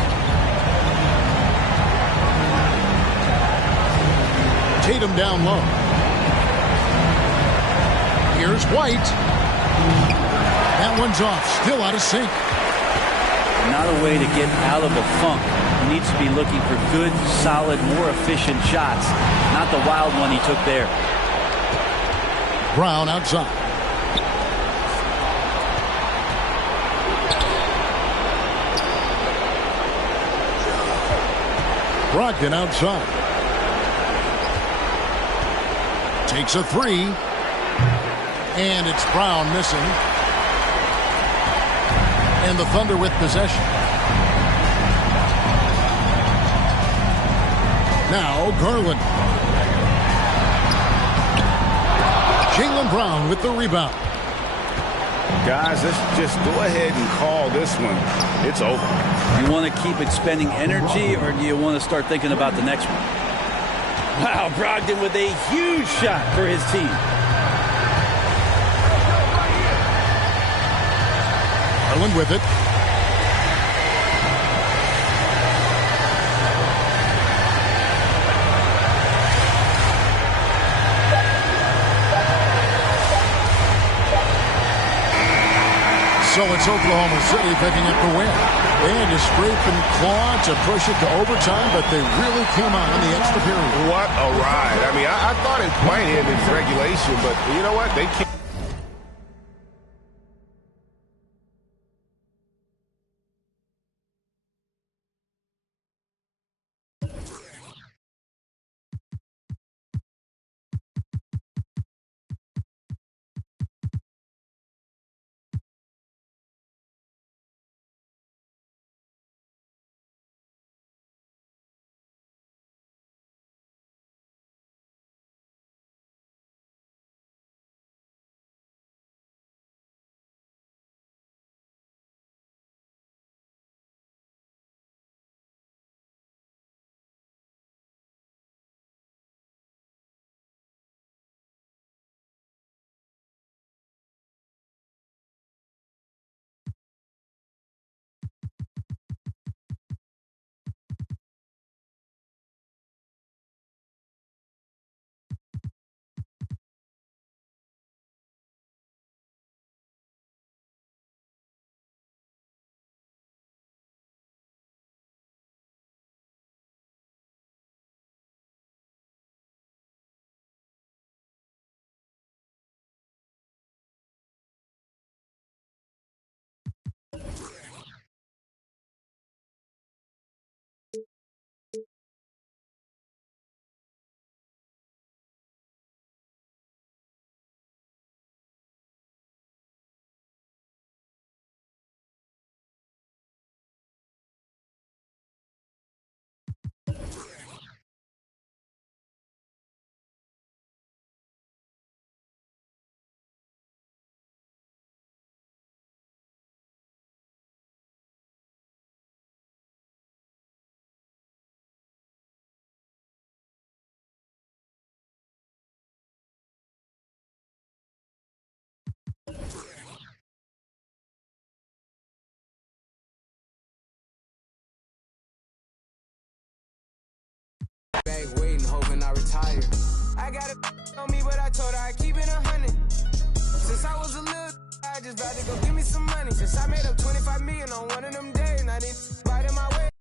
Tatum down low. Here's White. That one's off. Still out of sync. Not a way to get out of a funk. He needs to be looking for good, solid, more efficient shots. Not the wild one he took there. Brown outside. Brogdon outside. Takes a 3. And it's Brown missing. And the Thunder with possession. Now Garland. Jaylen Brown with the rebound. Guys, let's just go ahead and call this one. It's over. You want to keep expending energy, or do you want to start thinking about the next one? Wow, Brogdon with a huge shot for his team. Garland with it. So it's Oklahoma City picking up the win. They had to scrape and claw to push it to overtime, but they really came on in the extra period. What a ride. I mean, I thought it might end in regulation, but you know what? They can't. Waiting, hoping I retire. I got it on me, but I told her I keep it 100. Since I was a little, I just about to go give me some money. Since I made up 25 million on one of them days, and I didn't ride in my way.